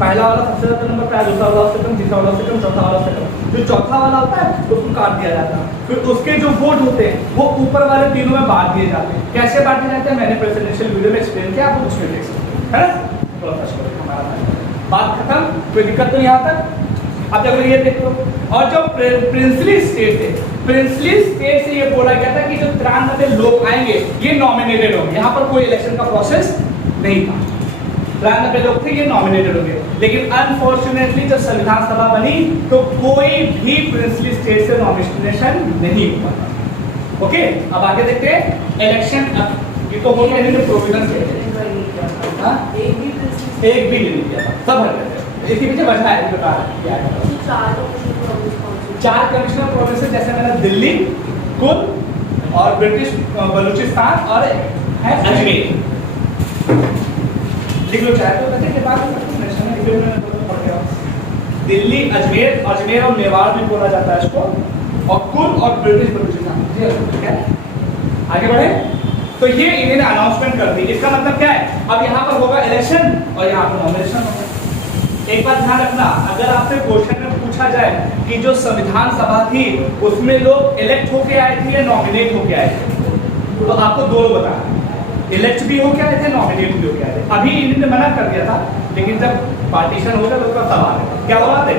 पहला वाला सबसे ज्यादा नंबर पाया, दूसरा वाला उससे कम, तीसरा वाला उससे कम, चौथा वाला उससे कम, जो चौथा वाला होता है उसको काट दिया जाता है। फिर उसके जो वोट होते हैं वो ऊपर वाले तीनों में बांट दिए जाते हैं। कैसे बांटे जाते हैं मैंने प्रेसिडेंशियल वीडियो में एक्सप्लेन किया, आप उसमें देख सकते हैं, है ना। हमारा बात खत्म, कोई दिक्कत तो यहाँ तक। अब जब ये देख लो, और जो प्रिंसली स्टेट है, प्रिंसली स्टेट से ये बोला गया था कि जो 93 लोग आएंगे ये नॉमिनेटेड होंगे, यहाँ पर कोई इलेक्शन का प्रोसेस नहीं था। 93 लोग थे, ये नॉमिनेटेड हो गए, लेकिन अनफॉर्चुनेटली जब संविधान सभा बनी तो कोई भी प्रिंसली स्टेट से नॉमिनेशन नहीं हुआ था। ओके, अब आगे देखते हैं इलेक्शन। ये तो हो गया प्रोविजन से, एक भी नहीं किया था, सब हट गए थे। इसके पीछे वजह है, बता क्या है। 4 कमिश्नर प्रोविंसेस, जैसे मैंने दिल्ली, कुल और ब्रिटिश बलूचिस्तान और है अजमेर। लिख लो चाहे तो वैसे के बाद नेशनल डिबेट में पढ़ गया। दिल्ली, अजमेर, अजमेर और मेवाड़ भी बोला जाता है इसको, और कुल और ब्रिटिश बलूचिस्तान। ठीक है, आगे बढ़े। तो ये इन्होंने अनाउंसमेंट कर दी। इसका मतलब क्या है? अब यहाँ पर होगा इलेक्शन और यहाँ पर नॉमिनेशन होगा। एक बात ध्यान रखना, अगर आपसे क्वेश्चन में पूछा जाए कि जो संविधान सभा थी उसमें लोग इलेक्ट होके आए थे या नॉमिनेट होके आए थे, तो आपको दोनों बताना, इलेक्ट भी होके आए थे, नॉमिनेट भी होके आए थे। अभी इन्होंने मना कर दिया था, लेकिन जब पार्टीशन होगा तो उसका सवाल है क्या हुआ थे।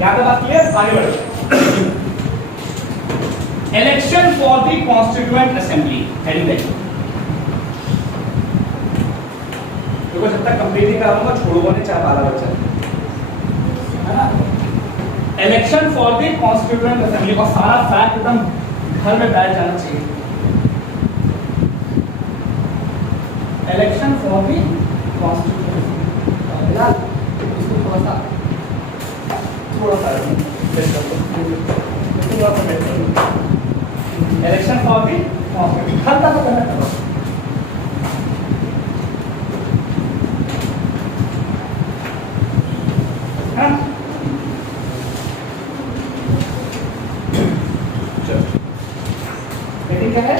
यहाँ पे बात क्लियर, आगे बढ़ो। Election for the constituent assembly, heading देखो, जब तक कंप्लीट नहीं करूंगा छोड़ूंगा नहीं, चाहे 12 बच्चा, है ना। Election for the constituent assembly, और सारा फैक्ट एकदम घर में बैठ जाना चाहिए। इलेक्शन फॉर द कॉन्स्टिट्यूएंट, इसको थोड़ा सा इलेक्शन फॉर द कॉन्स्टिट्यूएंट हर तक करना करो। लेकिन क्या है,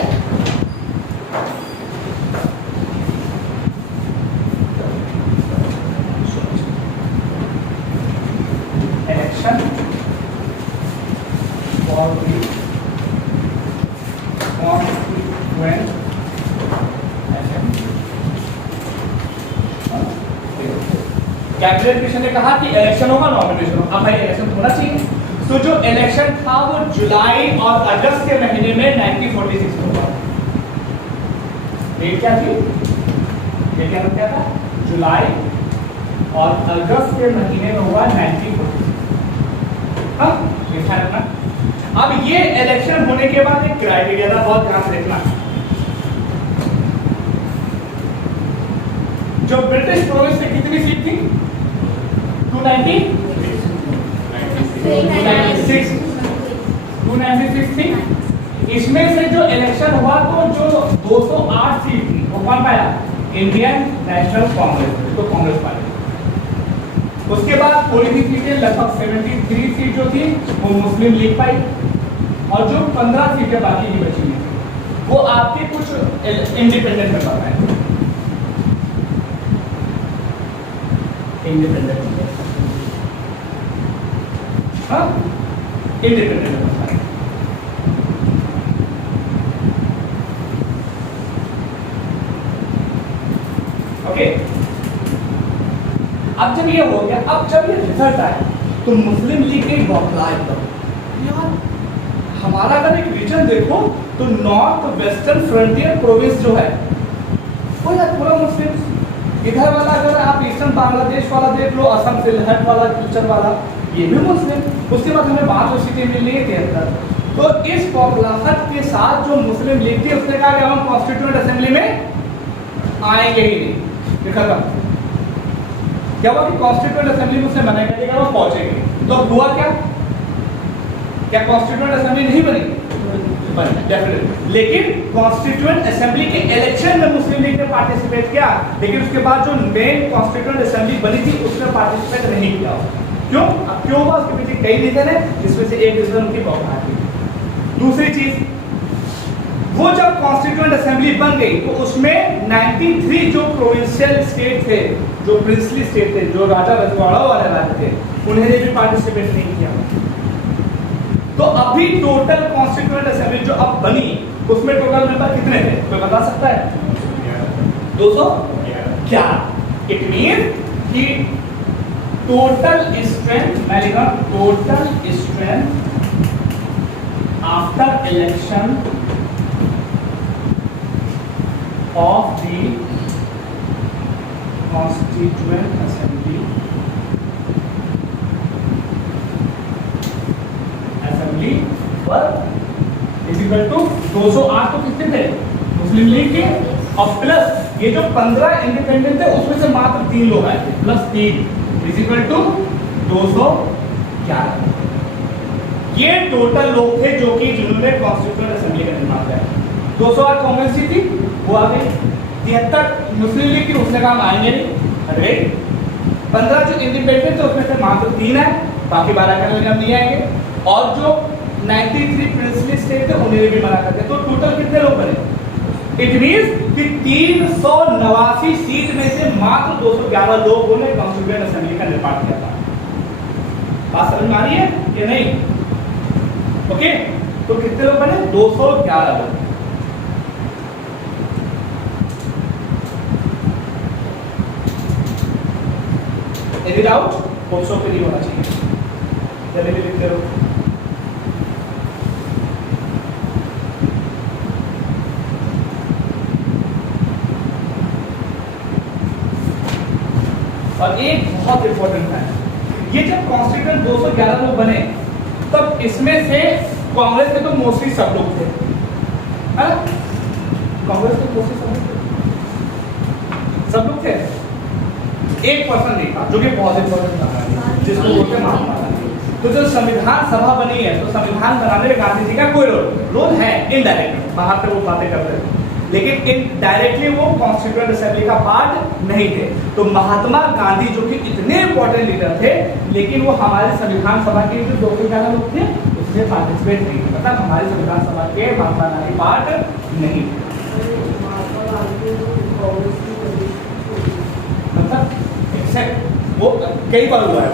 election for the constituent assembly. Cabinet mission ने कहा कि इलेक्शन होगा, नॉमिनेशन होगा। अब भाई इलेक्शन होना चाहिए, तो जो इलेक्शन था वो जुलाई और अगस्त के महीने में 1946 में हुआ। डेट क्या थी? ये क्या था? जुलाई और अगस्त के महीने में हुआ 1946। हाँ, ध्यान रखना। अब ये इलेक्शन होने के बाद एक क्राइटेरिया था, बहुत ध्यान से देखना। जो ब्रिटिश प्रोविंस से कितनी सीट थी? 296 थी। इसमें से जो इलेक्शन हुआ तो जो 208 सीट थी वो कौन पाया? इंडियन नेशनल कांग्रेस, तो कांग्रेस पार्टी। उसके बाद थोड़ी सी सीटें, लगभग 73 सीट जो थी वो मुस्लिम लीग पाई, और जो 15 सीटें बाकी की बची हुई वो आपके कुछ इंडिपेंडेंट में पाए। इंडिपेंडेंट, हाँ, इंडिपेंडेंट में पाए। ओके, अब जब ये हो गया, अब जब ये रिजल्ट आया तो मुस्लिम लीग ने बौखला एकदम। यार हमारा अगर एक रीजन देखो तो नॉर्थ वेस्टर्न फ्रंटियर प्रोविंस जो है वो यार पूरा मुस्लिम। इधर वाला अगर आप ईस्टर्न बांग्लादेश वाला देख लो, असम सिलहट वाला, कल्चर वाला, ये भी मुस्लिम। उसके बाद हमें 5 सीटें मिल रही है 73। तो इस बौखलाहट के साथ जो मुस्लिम लीग थी उसने कहा कि हम कॉन्स्टिट्यूएंट असेंबली में आएंगे ही नहीं। देखा था क्या हुआ कि कॉन्स्टिट्यूएंट असेंबली में उसने मना कर दिया, वो पहुंचेंगे। तो हुआ क्या? क्या कॉन्स्टिट्यूएंट असेंबली नहीं बनी? बनी, डेफिनेटली। लेकिन कॉन्स्टिट्यूएंट असेंबली के इलेक्शन में मुस्लिम लीग ने पार्टिसिपेट किया, लेकिन उसके बाद जो मेन कॉन्स्टिट्यूएंट असेंबली बनी थी उसमें पार्टिसिपेट नहीं किया। क्यों? अब क्यों हुआ? उसके पीछे कई रीजन है, जिसमें से एक रीजन उनकी बौखलाहट थी। दूसरी चीज, वो जब कॉन्स्टिट्यूएंट असेंबली बन गई तो उसमें 93 जो प्रोविंशियल स्टेट थे, जो प्रिंसली स्टेट थे, जो राजा रजवाड़ा वाले राज्य थे, उन्होंने भी पार्टिसिपेट नहीं किया। तो अभी टोटल कॉन्स्टिट्यूएंट असेंबली जो अब बनी उसमें टोटल मेंबर कितने थे? कोई बता सकता है? 211। इट मीन कि टोटल स्ट्रेंथ, मैं लिखा total strength after election of the Constituent Assembly पर इक्वल टू 208 तो कितने थे? मुस्लिम लीग के, और प्लस ये जो 15 इंडिपेंडेंट थे उसमें से मात्र 3 लोग आए थे, प्लस 3 इक्वल टू 211। ये टोटल लोग थे जो कि जिन्होंने कॉन्स्टिट्यूएंट असेंबली का निर्माण किया। 208 कांग्रेस की थी, वो आ गई। 73 मुस्लिम लीग की, उसने कहा आएंगे नहीं, हट गई। 15 जो इंडिपेंडेंट थे उसमें से मात्र 3 है, बाकी 12 का हम नहीं आएंगे। और जो 93 प्रिंसली स्टेट थे उन्हें भी मना कर दिया। तो टोटल कितने लोग बने? इट मींस कि 389 सीट में से मात्र 211 लोगों ने कॉन्स्टिट्यूएंट असेंबली का निर्माण किया था। बात समझ में आ रही है या नहीं? ओके, तो कितने लोग बने? 211 लोग। Any doubt? फोटो पे नहीं होना चाहिए, जल्दी भी लिखते रहो। और एक बहुत इंपॉर्टेंट है, ये जब कॉन्स्टिट्यूएंट 211 लोग बने तब इसमें से कांग्रेस के तो मोस्टली सब लोग थे, है ना? कांग्रेस के मोस्टली सब लोग थे। एक पर्सन नहीं था जो कि बहुत इंपॉर्टेंट था, जिसको बोलते हैं महात्मा गांधी। तो जो संविधान सभा बनी है तो संविधान बनाने में गांधी जी का कोई रोल है इनडायरेक्ट, बाहर से वो बातें करते थे, लेकिन इनडायरेक्टली वो कॉन्स्टिट्यूएंट असेंबली का पार्ट नहीं थे। तो महात्मा गांधी जो कि इतने इंपॉर्टेंट लीडर थे, लेकिन वो हमारे संविधान सभा के जो 211 लोग थे उसमें पार्टिसिपेट नहीं थे, मतलब हमारी संविधान सभा के महात्मा गांधी पार्ट नहीं थे। मतलब वो कई बार हुआ है,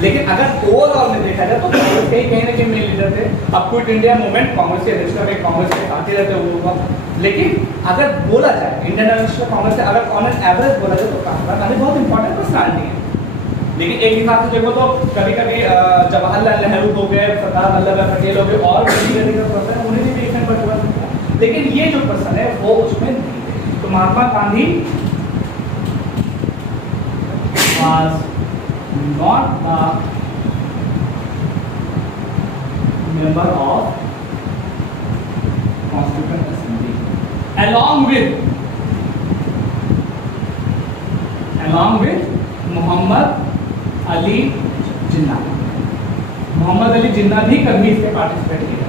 लेकिन अगर ओवरऑल में देखा जाए तो कांग्रेस के कहीं ना कहीं मेन लीडर थे। अब क्विट इंडिया मूवमेंट कांग्रेस के अध्यक्ष में कांग्रेस के आते रहते वो, लेकिन अगर बोला जाए इंडियन नेशनल कांग्रेस से अगर ऑन एन एवरेज बोला जाए तो महात्मा गांधी बहुत इंपॉर्टेंट पर्सनालिटी है। लेकिन एक हिसाब से देखो तो कभी कभी जवाहरलाल नेहरू हो गए, सरदार वल्लभ भाई पटेल हो गए, और पर्सन उन्हें भी एक नंबर हुआ सकता है, लेकिन ये जो पर्सन है वो उसमें नहीं है। तो Mahatma Gandhi was not a member of Constituent Assembly along with Mohammad Ali जिन्ना। मोहम्मद अली जिन्ना भी कभी इसमें पार्टिसिपेट किया,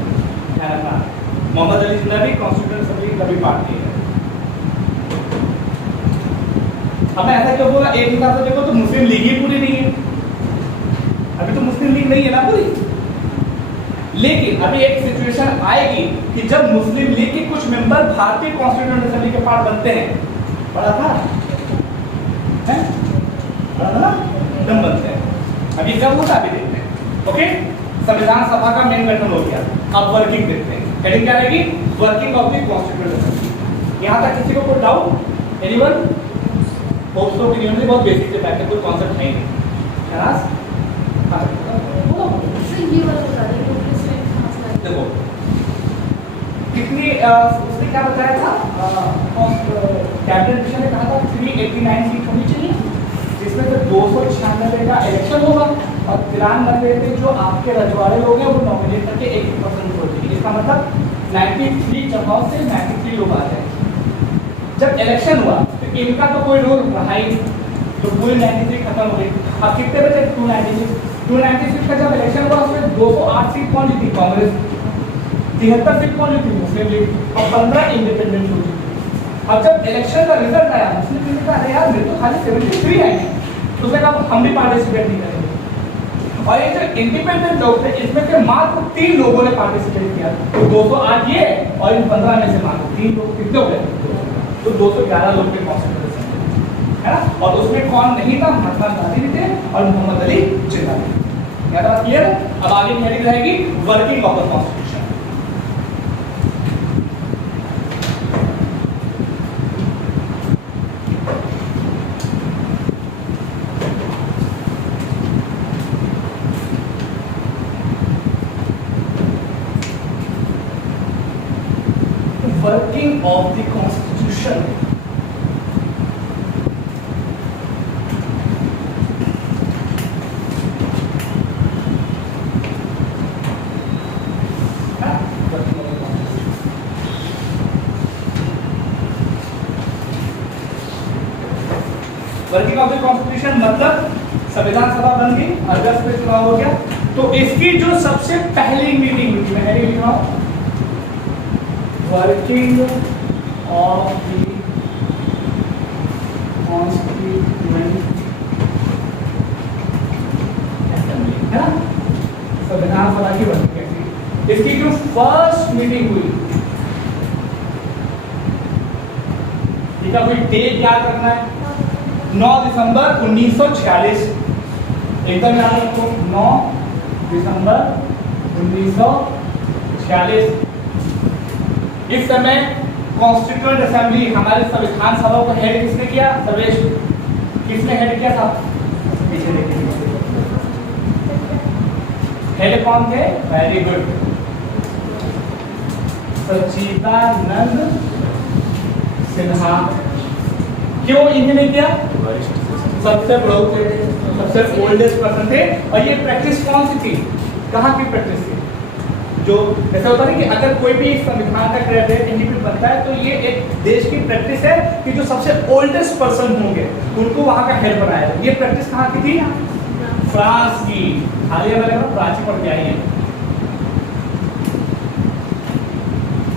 मोहम्मद अली जिन्ना भी कॉन्स्टिट्यूएंट असेंबली कभी पार्ट किया। अब मैं ऐसा क्यों बोला, एक हिसाब से देखो तो मुस्लिम लीग ही पूरी नहीं है, अभी तो मुस्लिम लीग नहीं है ना पूरी, लेकिन अभी एक सिचुएशन आएगी कि जब मुस्लिम लीग के कुछ मेंबर भारतीय कॉन्स्टिट्यूएंट असेंबली के पार्ट बनते हैं। पढ़ा था ना, एकदम बनते हैं। अभी कब होता है अभी देखते हैं। ओके, संविधान सभा का मेन गठन हो गया, अब वर्किंग देखते हैं। हेडिंग क्या रहेगी? Working of the constituent assembly. यहाँ तक किसी को कोई डाउट? एनीवन? पोस्टो की यूनिट बहुत बेसिक से बैठे, कोई कॉन्सेप्ट है ही नहीं। खलास? हाँ ये वाला बता दें देखो कितनी उसने क्या बताया था, कैबिनेट मिशन ने कहा था 389 सीट होनी चाहिए, जिसमें से 296 का इलेक्शन होगा और 93 पे जो आपके रजवाड़े लोग हैं वो नॉमिनेट करके 1% वोट देंगे। इसका मतलब 93 चुनाव से 93 लोग आ जाए। जब इलेक्शन हुआ तो इनका तो कोई रोल रहा ही नहीं, तो पूरी 93 खत्म हो गई। अब कितने बचे? 296 का जब इलेक्शन हुआ उसमें 208 सीट कौन जीती? कांग्रेस। 73 सीट कौन जीती? मुस्लिम लीग। और 15 इंडिपेंडेंट हो जीती। अब जब इलेक्शन का रिजल्ट आया, मुस्लिम लीग ने कहा अरे यार मेरे तो खाली 73 आए हैं, तो उसने कहा हम भी पार्टिसिपेट नहीं करेंगे। और ये जो इंडिपेंडेंट लोग थे इसमें से मात्र 3 लोगों ने पार्टिसिपेट किया, तो 208 ये और इन 15 में से मात्र 3 लोग कितने हो गए? तो 211 लोग के कॉन्स्टिट्यूएंट है ना। और उसमें कौन नहीं था? महात्मा गांधी भी थे और मोहम्मद अली जिन्ना भी। क्या बात क्लियर है? अब आगे की हेडिंग रहेगी working of the constitution. Working of the constitution. Working of the constitution मतलब संविधान सभा बन गई, अगस्त में चुनाव हो गया, तो इसकी जो सबसे पहली मीटिंग हुई, मैं हेडिंग लिख रहा हूं, working of the constituent assembly, है ना, संविधान सभा की वर्किंग कैसी। इसकी जो फर्स्ट मीटिंग हुई, इसका कोई डेट याद रखना है, 9 दिसंबर 1946। एकदम याद रखो, 9 दिसंबर 1946। इस समय कॉन्स्टिट्यूएंट असेंबली हमारे संविधान सभा को हेड किसने किया? सर्वेश। किसने हेड किया था? पीछे देखिए, हेड कौन थे? वेरी गुड, सच्चिदानंद सिन्हा। क्यों इन्होंने किया? सबसे बड़े थे, सबसे ओल्डेस्ट पर्सन थे। और ये प्रैक्टिस कौन सी थी? कहाँ की प्रैक्टिस थी? जो ऐसा होता है कि अगर कोई भी संविधान का इंडिपेंडेंट बनता है तो ये एक देश की प्रैक्टिस है कि जो सबसे ओल्डेस्ट पर्सन होंगे उनको वहाँ का हेड बनाया जाए। ये प्रैक्टिस कहाँ की थी? फ्रांस की। हालिया वाले में प्राची पढ़ के आई है,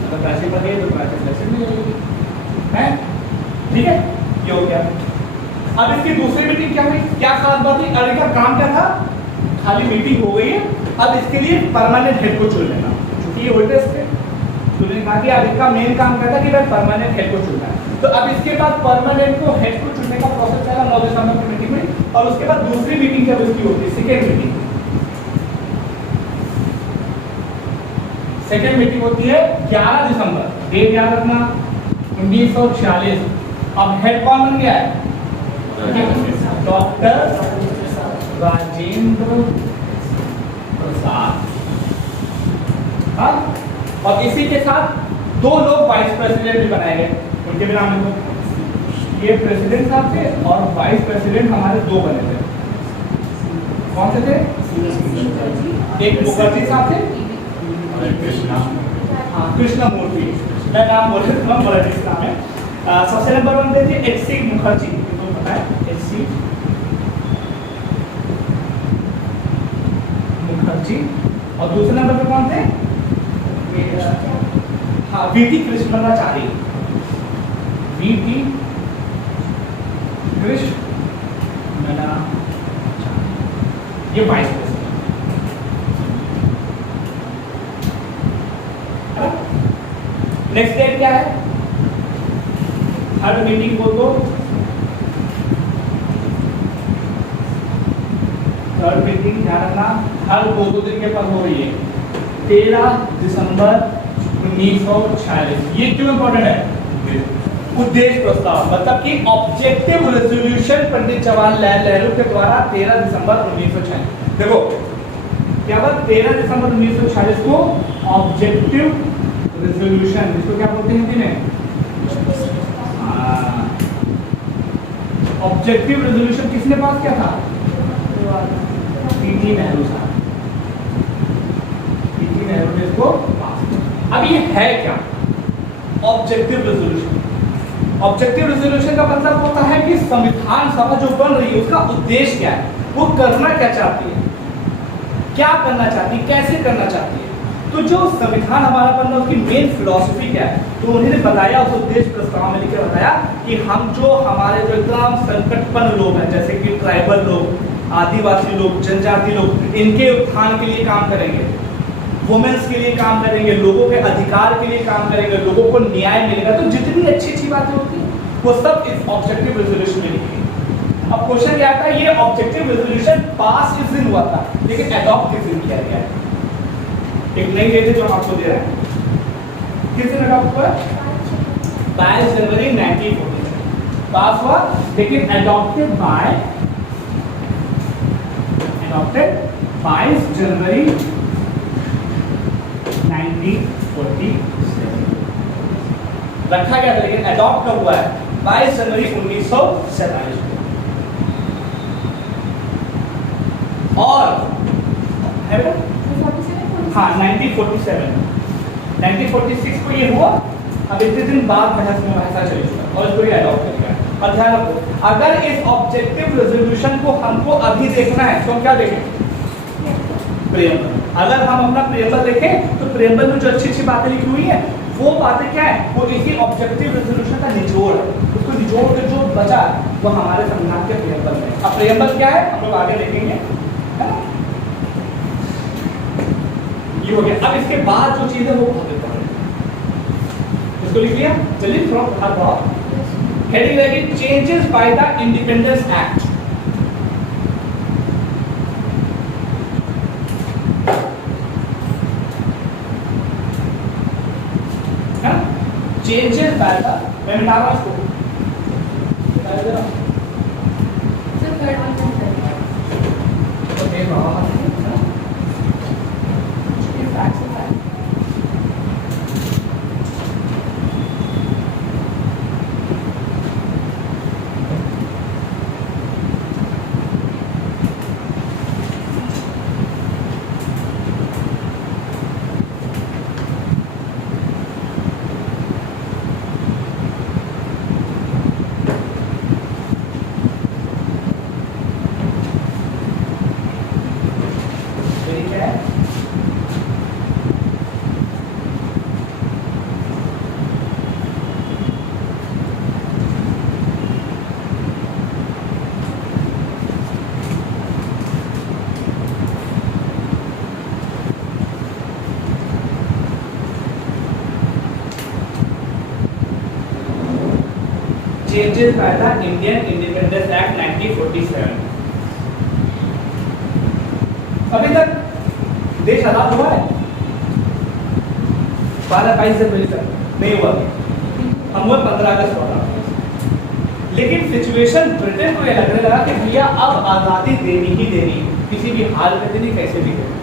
अगर प्राची पढ़ गई तो प्राची लेसन मिलेगी, है ठीक है। ये हो गया। अब इसकी दूसरी मीटिंग क्या हुई? क्या खास बात है? अरे का काम क्या था? खाली मीटिंग हो गई है, अब इसके लिए परमानेंट हेड को चुन लेना, क्योंकि ये ओल्डेस्ट थे। तो उन्होंने कहा कि अब इसका मेन काम क्या था कि भाई परमानेंट हेड को चुनना है। तो अब इसके बाद परमानेंट को हेड को चुनने का प्रोसेस चला 9 दिसंबर की मीटिंग में, और उसके बाद दूसरी मीटिंग जब इसकी होती है, सेकेंड मीटिंग होती है 11 दिसंबर, डेट याद रखना, 1946। अब हेड कौन बन गया है? डॉक्टर राजेंद्र प्रसाद। हाँ, और इसी के साथ दो लोग वाइस प्रेसिडेंट भी बनाए गए, उनके भी नाम लिखो। ये प्रेसिडेंट साहब थे और वाइस प्रेसिडेंट हमारे दो बने थे। कौन से थे? एक मुखर्जी साहब थे, हाँ कृष्णमूर्ति, मैं नाम बोल रहा हूँ, मुखर्जी नाम है। सबसे नंबर वन पे थे एच.सी. मुखर्जी, तो पता है एच.सी. मुखर्जी। और दूसरे नंबर पे कौन थे? हाँ वी.टी. कृष्णमाचारी, वी.टी. कृष्णमाचारी, ये वाइस प्रेसिडेंट। नेक्स्ट डेट क्या है? थर्ड मीटिंग बोल दो, थर्ड मीटिंग ध्यान रखना, हर दो दिन के पास हो रही है, 13 दिसंबर 1946। ये क्यों इंपॉर्टेंट है? उद्देश्य प्रस्ताव, मतलब कि ऑब्जेक्टिव रेजोल्यूशन पंडित जवाहरलाल नेहरू के द्वारा 13 दिसंबर 1946। देखो क्या बात, 13 दिसंबर 1946 को ऑब्जेक्टिव रेजोल्यूशन, इसको क्या बोलते हैं हिंदी में? ऑब्जेक्टिव रेजोल्यूशन किसने पास किया था? पीटी नेहरू साहब, पीटी नेहरू ने इसको पास किया। अब ये है क्या ऑब्जेक्टिव रेजोल्यूशन? ऑब्जेक्टिव रेजोल्यूशन का मतलब होता है कि संविधान सभा जो बन रही है उसका उद्देश्य क्या है, वो करना क्या चाहती है, क्या करना चाहती है, कैसे करना चाहती है। तो जो संविधान हमारा बन रहा है उसकी मेन फिलॉसफी क्या है, तो उन्होंने बताया, उस उद्देश्य प्रस्ताव में लिखकर बताया कि हम जो हमारे जो एकदम संकटपन्न लोग हैं, जैसे कि ट्राइबल लोग, आदिवासी लोग, जनजाति लोग, इनके उत्थान के लिए काम करेंगे, वुमेन्स के लिए काम करेंगे, लोगों के अधिकार के लिए काम करेंगे, लोगों को न्याय मिलेगा। तो जितनी अच्छी अच्छी बातें होती हैं वो सब इस ऑब्जेक्टिव रेजोल्यूशन में लिखी है। अब क्वेश्चन क्या आता है, ये ऑब्जेक्टिव रेजोल्यूशन पास किस दिन हुआ था, लेकिन अडॉप्ट किस दिन किया गया है? एक नई डेट जो आपको दे रहा है, किस दिन अडॉप्ट हुआ? 22 जनवरी 1947 पास हुआ, लेकिन अडॉप्टेड 22 जनवरी 1947 रखा गया था, लेकिन अडॉप्ट कब हुआ है? 22 जनवरी 1947 और है बेटा? हाँ 1946 को ये हुआ। अब इतने दिन बाद बहस में ऐसा चली चुका और इसको ये अडॉप्ट कर गया। और ध्यान रखो, अगर इस ऑब्जेक्टिव रेजोल्यूशन को हमको अभी देखना है तो हम क्या देखें? प्रेमबल। अगर हम अपना प्रेमबल देखें तो प्रेमबल में जो अच्छी अच्छी बातें लिखी हुई है वो बातें क्या है, वो इसी ऑब्जेक्टिव रेजोल्यूशन का निचोड़ है। उसको निचोड़ के जो बचा वो हमारे संविधान के प्रेमबल में। अब प्रेमबल क्या है हम लोग आगे देखेंगे, है ना? ये हो गया। अब इसके बाद जो चीज है वो बहुत इंपॉर्टेंट है, इसको लिख लिया। चलिए थोड़ा हर बहुत हेडिंग रहेगी changes by the independence act. Changes by the, मैं मिटा रहा हूं इसको, बता दे रहा हूं सर थर्ड वन तो देख रहा हूं ये फैक्ट है। Changes by the Indian Independence Act 1947। अभी तक देश आजाद हुआ है 12-22 जनवरी तक नहीं हुआ, हम हुआ 15 अगस्त हुआ। लेकिन सिचुएशन ब्रिटेन को ये लगने लगा कि भैया अब आज़ादी देनी ही देनी, किसी भी हाल में देनी, कैसे भी देनी।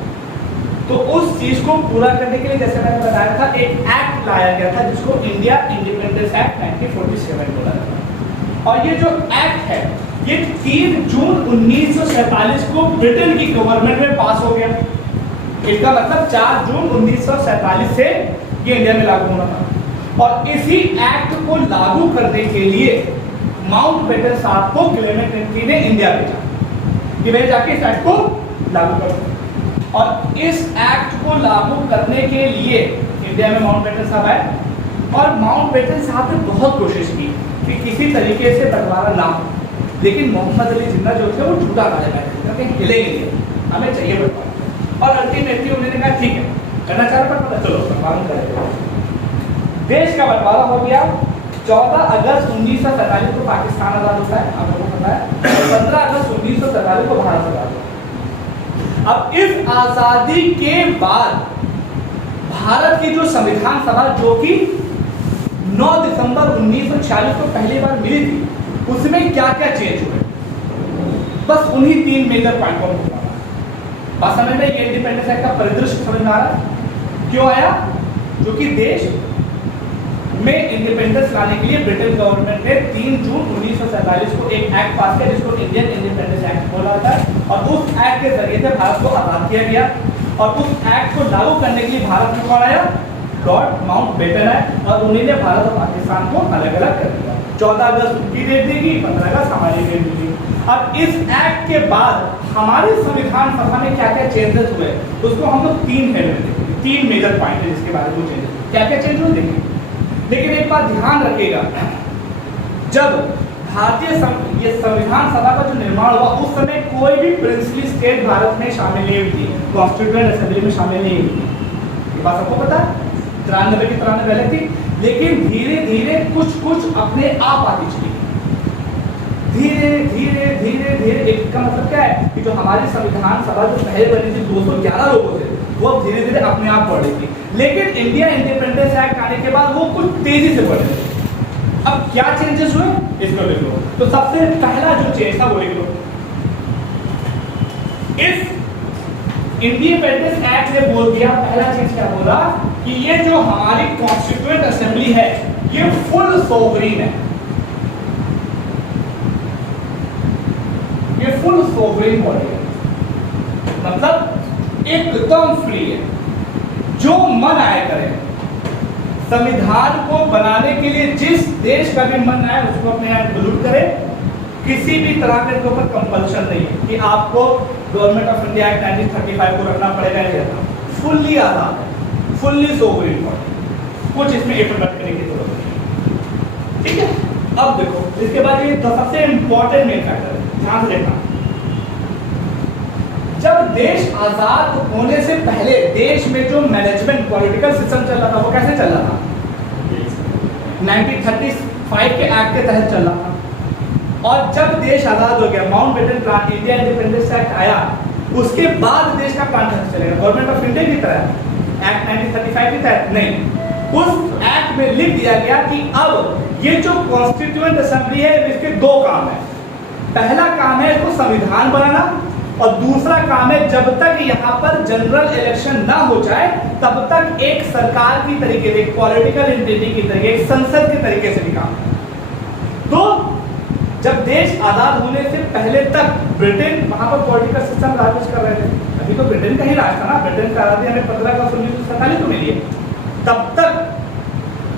तो उस चीज को पूरा करने के लिए जैसे मैंने बताया था एक एक्ट लाया गया था जिसको इंडिया इंडिपेंडेंस एक्ट 1947 बोला जाता है। और ये जो एक्ट है ये 3 जून 1947 को ब्रिटेन की गवर्नमेंट में पास हो गया। इसका मतलब 4 जून 1947 से ये इंडिया में लागू होना था। और इसी एक्ट को लागू करने के लिए माउंटबेटन साहब को क्लेमेंट एंट्री ने इंडिया भेजा कि वे जाके इस एक्ट को लागू करो। और इस एक्ट को लागू करने के लिए इंडिया में माउंटबेटन साहब आए और माउंटबेटन साहब ने बहुत कोशिश की कि किसी तरीके से बंटवारा ना हो, लेकिन मोहम्मद अली जिन्ना जो थे वो झूठा काले बैठे थे, हिलेंगे नहीं, हमें चाहिए बंटवारा। और अल्टीमेटली उन्होंने कहा ठीक है करना चाह रहा पर चलो बंटवारा करेंगे। देश का बंटवारा हो गया। 14 अगस्त 1947 को पाकिस्तान आजाद होता है, आप लोगों को पता है। 15 अगस्त 1947 को भारत आजाद होता है। अब इस आजादी के बाद भारत की जो संविधान सभा जो कि 9 दिसंबर 1946 को पहली बार मिली थी, उसमें क्या क्या चेंज हुए, बस उन्हीं 3 मेजर पॉइंट को बताना। बात समझ में, ये इंडिपेंडेंस एक्ट का परिदृश्य समझ में आ रहा है क्यों आया? जो कि देश में इंडिपेंडेंस लाने के लिए ब्रिटेन गवर्नमेंट ने 3 जून 1947 को एक एक्ट पास किया जिसको इंडियन इंडिपेंडेंस एक्ट बोला जाता है। और उस एक्ट के जरिए से भारत को आजाद किया गया। और उस एक्ट को लागू करने के लिए भारत में कौन आया? लॉर्ड माउंटबेटन है। और उन्हीं ने भारत और पाकिस्तान को अलग अलग कर दिया। 14 अगस्त उनकी डेट देगी, 15 अगस्त हमारी डेट देगी। अब इस एक्ट के बाद हमारे संविधान सभा में क्या क्या चेंजेस हुए उसको हम लोग 3 हेड में देखेंगे। 3 मेजर पॉइंट है जिसके बारे में चेंजेस क्या क्या चेंज हुए देखेंगे। लेकिन एक बात ध्यान रखिएगा, जब भारतीय ये संविधान सभा का जो निर्माण हुआ उस समय कोई भी प्रिंसली स्टेट भारत में शामिल नहीं हुई थी, कॉन्स्टिट्यूएंट असेंबली में शामिल नहीं हुई थी। ये बात सबको पता है। 93 की 93 अलग थी, लेकिन धीरे धीरे कुछ कुछ अपने आप आती चली। धीरे धीरे धीरे धीरे एक का मतलब क्या है कि जो हमारी संविधान सभा जो पहले बनी थी 211 लोगों से, वो अब धीरे धीरे अपने आप बढ़ रही थी। लेकिन इंडिया इंडिपेंडेंस एक्ट आने के बाद वो कुछ तेजी से बढ़ रही थी। अब क्या चेंजेस हुए इसको लिख लो। तो सबसे पहला जो चेंज था वो लिख लो। इस इंडिपेंडेंस एक्ट ने बोल दिया, पहला चीज क्या बोला कि ये जो हमारी कॉन्स्टिट्यूएंट असेंबली है ये फुल सोवरीन है। ये फुल सोवरीन बॉडी है, मतलब एकदम फ्री है, जो मन आए करे। संविधान को बनाने के लिए जिस देश का भी मन आए उसको अपने यहाँ इंक्लूड करे। किसी भी तरह के ऊपर कंपल्शन नहीं है कि आपको गवर्नमेंट ऑफ इंडिया एक्ट 1935 को रखना पड़ेगा। नहीं रहता, फुल्ली आजाद है, फुल्ली सोवरीन बॉडी, कुछ इसमें इफर्ट करने की जरूरत नहीं। ठीक है, अब देखो इसके बाद ये सबसे इंपॉर्टेंट मेन फैक्टर है, ध्यान से देखना। जब देश आजाद होने से पहले देश में जो मैनेजमेंट पॉलिटिकल सिस्टम चल रहा था वो कैसे चल रहा था? 1935 के एक्ट के तहत चल रहा था। और जब देश आजाद हो गया, Mountbatten plan, India independence act आया, उसके बाद देश का प्लान कैसे चलेगा? गवर्नमेंट ऑफ इंडिया की तरह एक्ट 1935 के तहत नहीं, उस एक्ट में लिख दिया गया कि अब ये जो कॉन्स्टिट्यूएंट असेंबली है इसके 2 काम है। पहला काम है इसको संविधान बनाना, और दूसरा काम है जब तक यहाँ पर जनरल इलेक्शन ना हो जाए तब तक एक सरकार की तरीके से, एक पॉलिटिकल एंटिटी की तरीके, एक संसद के तरीके से भी काम। तो जब देश आजाद होने से पहले तक ब्रिटेन वहां पर पॉलिटिकल सिस्टम राज कर रहे थे। अभी तो ब्रिटेन का ही राज था ना, ब्रिटेन का आजादी हमें 15 अगस्त 1947 को मिली है। तब तक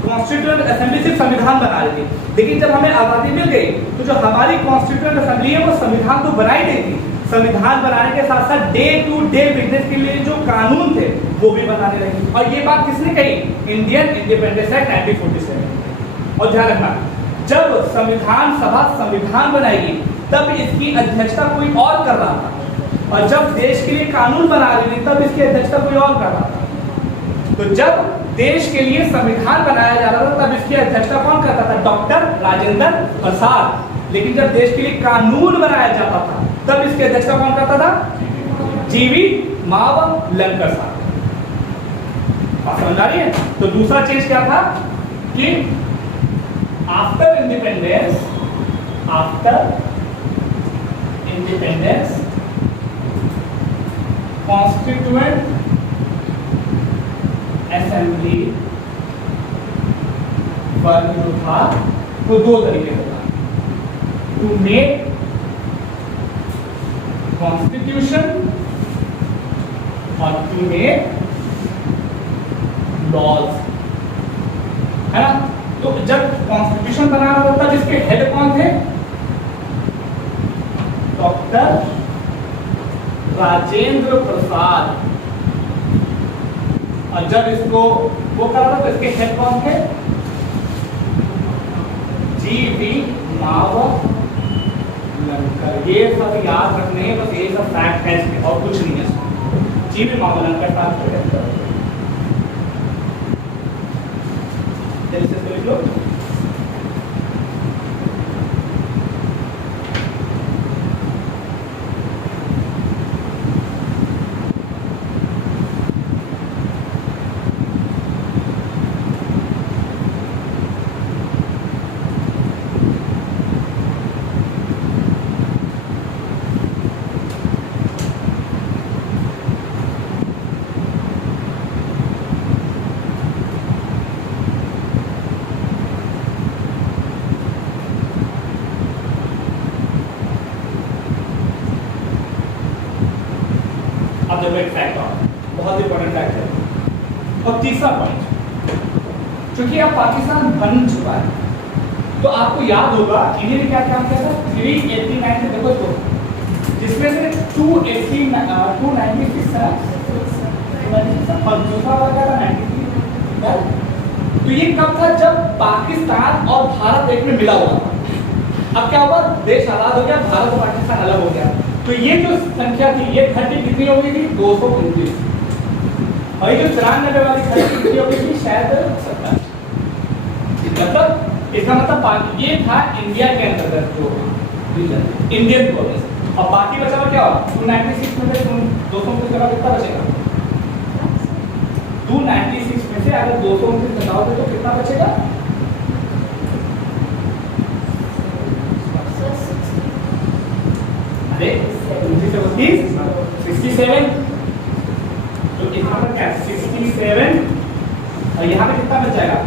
कॉन्स्टिट्यूएंट असेंबली सिर्फ संविधान बना रही थी। लेकिन जब हमें आजादी मिल गई तो जो हमारी कॉन्स्टिट्यूएंट असेंबली है वो संविधान तो बनाई नहीं थी, संविधान बनाने के साथ साथ डे टू डे बिजनेस के लिए जो कानून थे वो भी बनाने लगी। और ये बात किसने कही? Indian independence act 1947। और ध्यान रखना, जब संविधान सभा संविधान बनाएगी तब इसकी अध्यक्षता कोई और कर रहा था, और जब देश के लिए कानून बना रही थी तब इसकी अध्यक्षता कोई और कर रहा था। तो जब देश के लिए संविधान बनाया जा रहा था तब इसकी अध्यक्षता कौन करता था? डॉक्टर राजेंद्र प्रसाद। लेकिन जब देश के लिए कानून बनाया जाता था तब इसकी अध्यक्षता कौन करता था? जीवी मावलंकर साहब। बात समझ आ रही है? तो दूसरा चीज क्या था कि after independence after independence constituent assembly work जो था वो दो तरीके से था, टू मेक कॉन्स्टिट्यूशन और टू मेक लॉज, है ना। तो जब कॉन्स्टिट्यूशन बनाना होता था जिसके हेड कौन थे, डॉक्टर राजेंद्र प्रसाद, और जब इसको वो कर रहा था तो इसके हेड कौन थे, जी.वी. मावलंकर। ये सब याद रखने हैं, बस ये सब फैक्ट है इसमें और कुछ नहीं है। जी.वी. मावलंकर का लो। अब देखो एक फैक्ट और बहुत इंपॉर्टेंट फैक्ट है। और तीसरा पॉइंट, चूंकि अब पाकिस्तान बन चुका है तो आपको याद होगा इन्होंने क्या काम किया था, 389 से देखो तो जिसमें से 296 और दूसरा वाला था 93। तो ये कब था, जब पाकिस्तान और भारत एक में मिला हुआ था। अब क्या हुआ, देश आजाद हो गया, भारत और पाकिस्तान अलग हो गया, तो ये जो संख्या थी ये घटी कितनी हो गई थी, 229। और ये जो 94 वाली घटी कितनी हो गई थी, शायद 70। मतलब इसका मतलब ये था इंडिया के अंतर्गत जो इंडियन प्रोविंस, और बाकी बचा हुआ क्या हुआ, 296 में से 229 का कितना बचेगा, 296 में से अगर 229 घटाओगे तो कितना बचेगा, अरे 67। तो यहाँ पर क्या 67 और यहाँ पे कितना बच जाएगा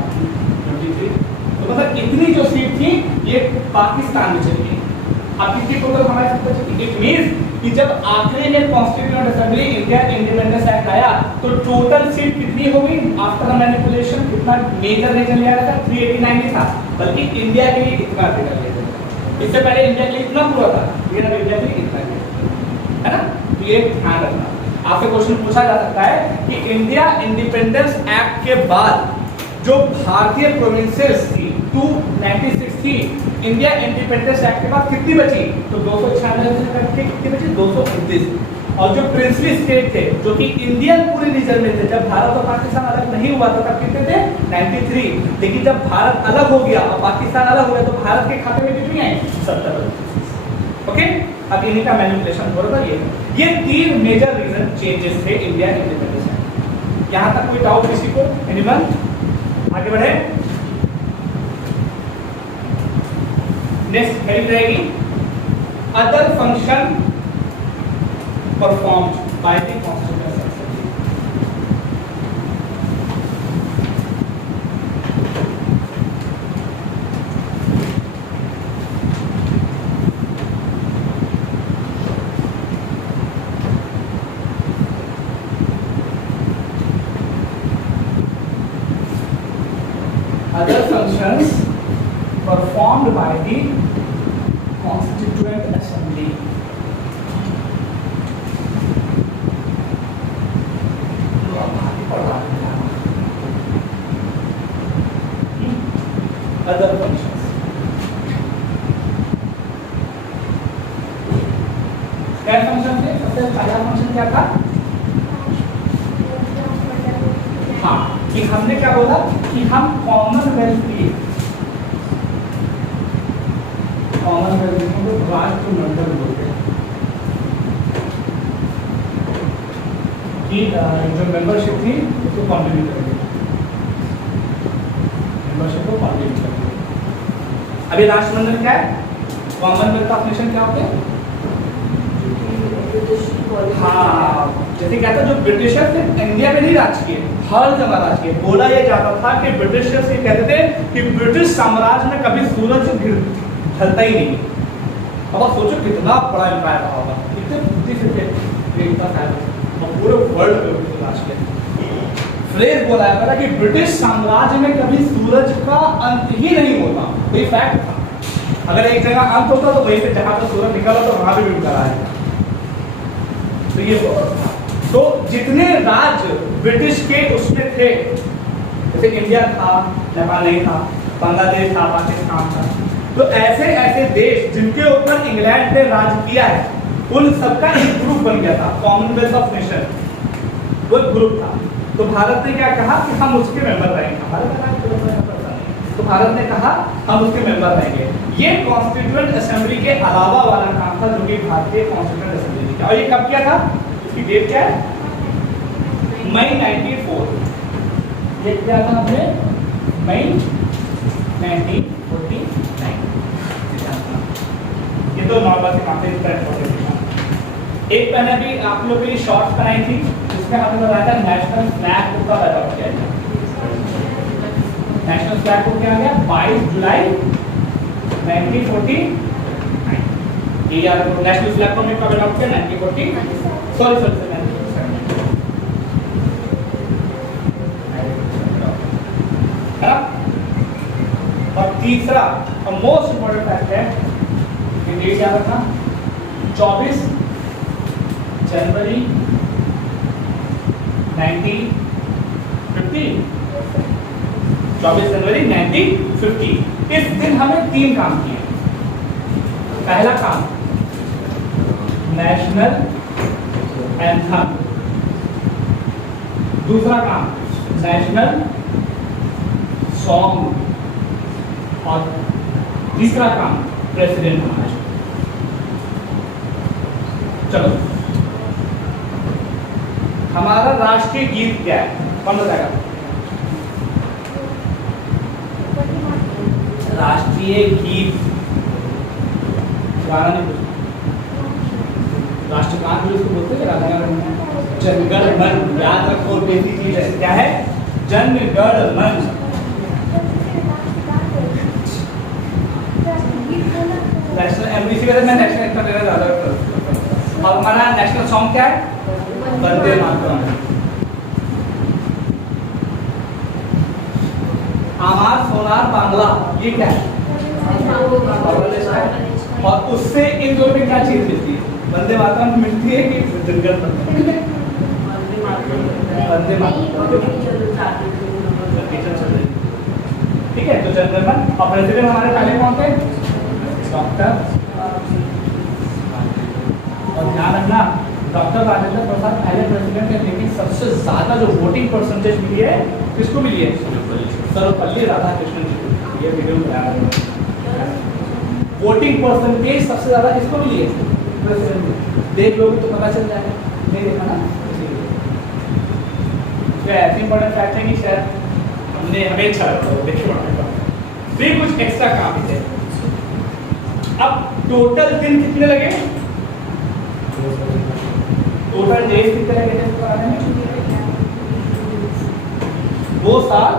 23। तो मतलब इतनी जो सीट थी ये पाकिस्तान में चली गई। अब कितनी टोटल हमारे साथ बची, इट मींस कि जब आखिरी में constituent assembly India independence act आया तो टोटल सीट कितनी हो गई आफ्टर मैनिपुलेशन, कितना मेजर रीजन लिया गया था, 389 था, बल्कि इंडिया के लिए इतना फिगर लिया गया। इससे पहले इंडिया के लिए इतना पूरा था, लेकिन अब इंडिया के लिए इतना है ना। तो ये ध्यान रखना, आपसे क्वेश्चन पूछा जा सकता है कि इंडिया इंडिपेंडेंस एक्ट के बाद जो भारतीय प्रोविंसेस थी 296 थी, इंडिया इंडिपेंडेंस एक्ट के बाद कितनी बची, तो 296 कितनी बची, 229। और जो प्रिंसली स्टेट थे जो कि इंडियन पूरे रीजन में थे, जब भारत और पाकिस्तान अलग नहीं हुआ था तब कितने थे 93, लेकिन जब भारत अलग हो गया और पाकिस्तान अलग हो गया तो भारत के खाते में कितनी आई 70। ओके, अब इन्हीं का मैनिपुलेशन हो रहा था। ये तीन मेजर रीजन चेंजेस थे इंडिया इंडिपेंडेंस में। यहां तक कोई डाउट किसी को, एनीवन? आगे बढ़े, नेक्स्ट हेडिंग रहेगी other function performed by the constituent assembly. Other functions performed by the Constituent Assembly. Other functions. क्या फंक्शन थे? सबसे पहला फंक्शन क्या था? हाँ, कि हमने क्या बोला कि हम कॉमनवेल्थ की को राष्ट्रमंडल बोलते हैं कि जो मेंबरशिप थी उसको कंटिन्यू करेंगे, मेंबरशिप को कंटिन्यू करेंगे। अभी राष्ट्रमंडल क्या है? कॉमनवेल्थ ऑफ नेशन क्या होते हैं? हाँ, जैसे कहते हैं जो ब्रिटिशर थे इंडिया में नहीं राज किए, हर जगह राज किए। बोला ये जाता था कि ब्रिटिशर्स ये कहते थे कि ब्रिटिश साम्राज्य में कभी सूरज ढलता ही नहीं। अब आप सोचो कितना बड़ा एम्पायर रहा होगा, कितने बुद्धि से थे और पूरे वर्ल्ड में राज किया। फ्रेज बोला जाता था कि ब्रिटिश साम्राज्य में कभी सूरज का अंत ही नहीं होता, ये फैक्ट था। अगर एक जगह अंत होता तो वहीं पे जहां पर सूरज निकला तो वहां भी निकला है। तो ये तो जितने राज्य ब्रिटिश के उसमें थे, जैसे इंडिया था, नेपाल नहीं था, बांग्लादेश था, पाकिस्तान था, तो ऐसे ऐसे देश जिनके ऊपर इंग्लैंड ने राज किया है उन सबका एक ग्रुप बन गया था, कॉमनवेल्थ ऑफ नेशन, वो ग्रुप था। तो भारत ने क्या कहा कि हम उसके मेंबर रहेंगे। तो भारत ने कहा हम उसके मेंबर रहेंगे। ये कॉन्स्टिट्यूएंट असेंबली के अलावा वाला काम था जो कि भारतीय कॉन्स्टिट्यूएंट असेंबली ने किया। और ये कब किया था? इसकी डेट क्या है? मई 94। ये क्या था हमने? मई 1949। ये तो नॉर्मल से काम थे। एक मैंने भी आप लोगों के लिए शॉर्ट्स बनाई थी जिसमें हमने बताया था नेशनल फ्लैग को कब अडॉप्ट किया गया। नेशनल फ्लैग को क्या गया? 22 जुलाई 1949। ये याद रखो, नेशनल फ्लैग को हमने कब अडॉप्ट किया? 1940 सॉरी है ना। और तीसरा और मोस्ट इंपोर्टेंट फैक्ट है, ये डेट याद रखना, 24 जनवरी 1950। 24 जनवरी 1950। इस दिन हमें 3 काम किए। पहला काम नेशनल एंथम, दूसरा काम नेशनल सॉन्ग, और तीसरा काम प्रेसिडेंट होना चाहिए। चलो, हमारा राष्ट्रीय गीत क्या है? कौन बताएगा? राष्ट्रीय गीत गाना नहीं पूछना, राष्ट्रगान भी उसको बोलते हैं। राष्ट्रगान जनगण मन, याद रखो, बेसिक चीज है। क्या है? जनगण मन। नेशनल एमबीसी में मैं नेशनल एंथम लेना ज्यादा प्रेफर। और हमारा नेशनल सॉन्ग क्या है? वंदे मातरम। आमार सोनार बांग्ला, ये क्या है? बांग्लादेश का है। और उससे इन दोनों में क्या चीज मिलती है? वंदे मातरम मिलती है कि जनगण मन? वंदे मातरम। ठीक है, तो जनगण मन। और प्रेसिडेंट हमारे पहले कौन थे? डॉक्टर। और ध्यान रखना, डॉक्टर राजेंद्र प्रसाद पहले प्रेसिडेंट है, लेकिन सबसे ज्यादा जो वोटिंग परसेंटेज मिली है किसको मिली है? सर्वपल्ली राधाकृष्णन जी को। ये वीडियो बनाया, वोटिंग परसेंटेज सबसे ज्यादा किसको मिली है? प्रेसिडेंट को। देख लोगे तो पता चल जाएगा, नहीं देखा ना? तो ऐसे इंपॉर्टेंट फैक्ट है कि शायद हमने हमें अच्छा लगा देखिए। फिर कुछ एक्स्ट्रा काम थे। अब टोटल दिन कितने लगे? टोटल डेज कितने लगे थे पढ़ाने में? 2 साल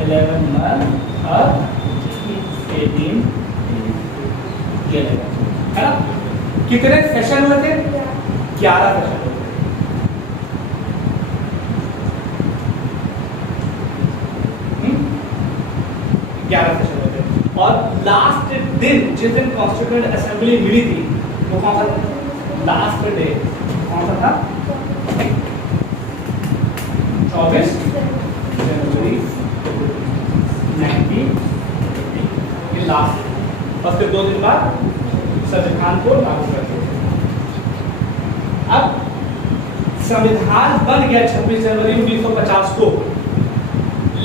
11 मंथ और 18 ये लगा, है ना? कितने सेशन हुए थे? 11 सेशन हुए थे। और लास्ट दिन जिस दिन कॉन्स्टिट्यूएंट असेंबली मिली थी वो कौन सा था? लास्ट डे कौन सा था? 24 जनवरी 1950। ये लास्ट, और फिर 2 दिन बाद संविधान को लागू कर दिया। अब संविधान बन गया 26 जनवरी 1950 को,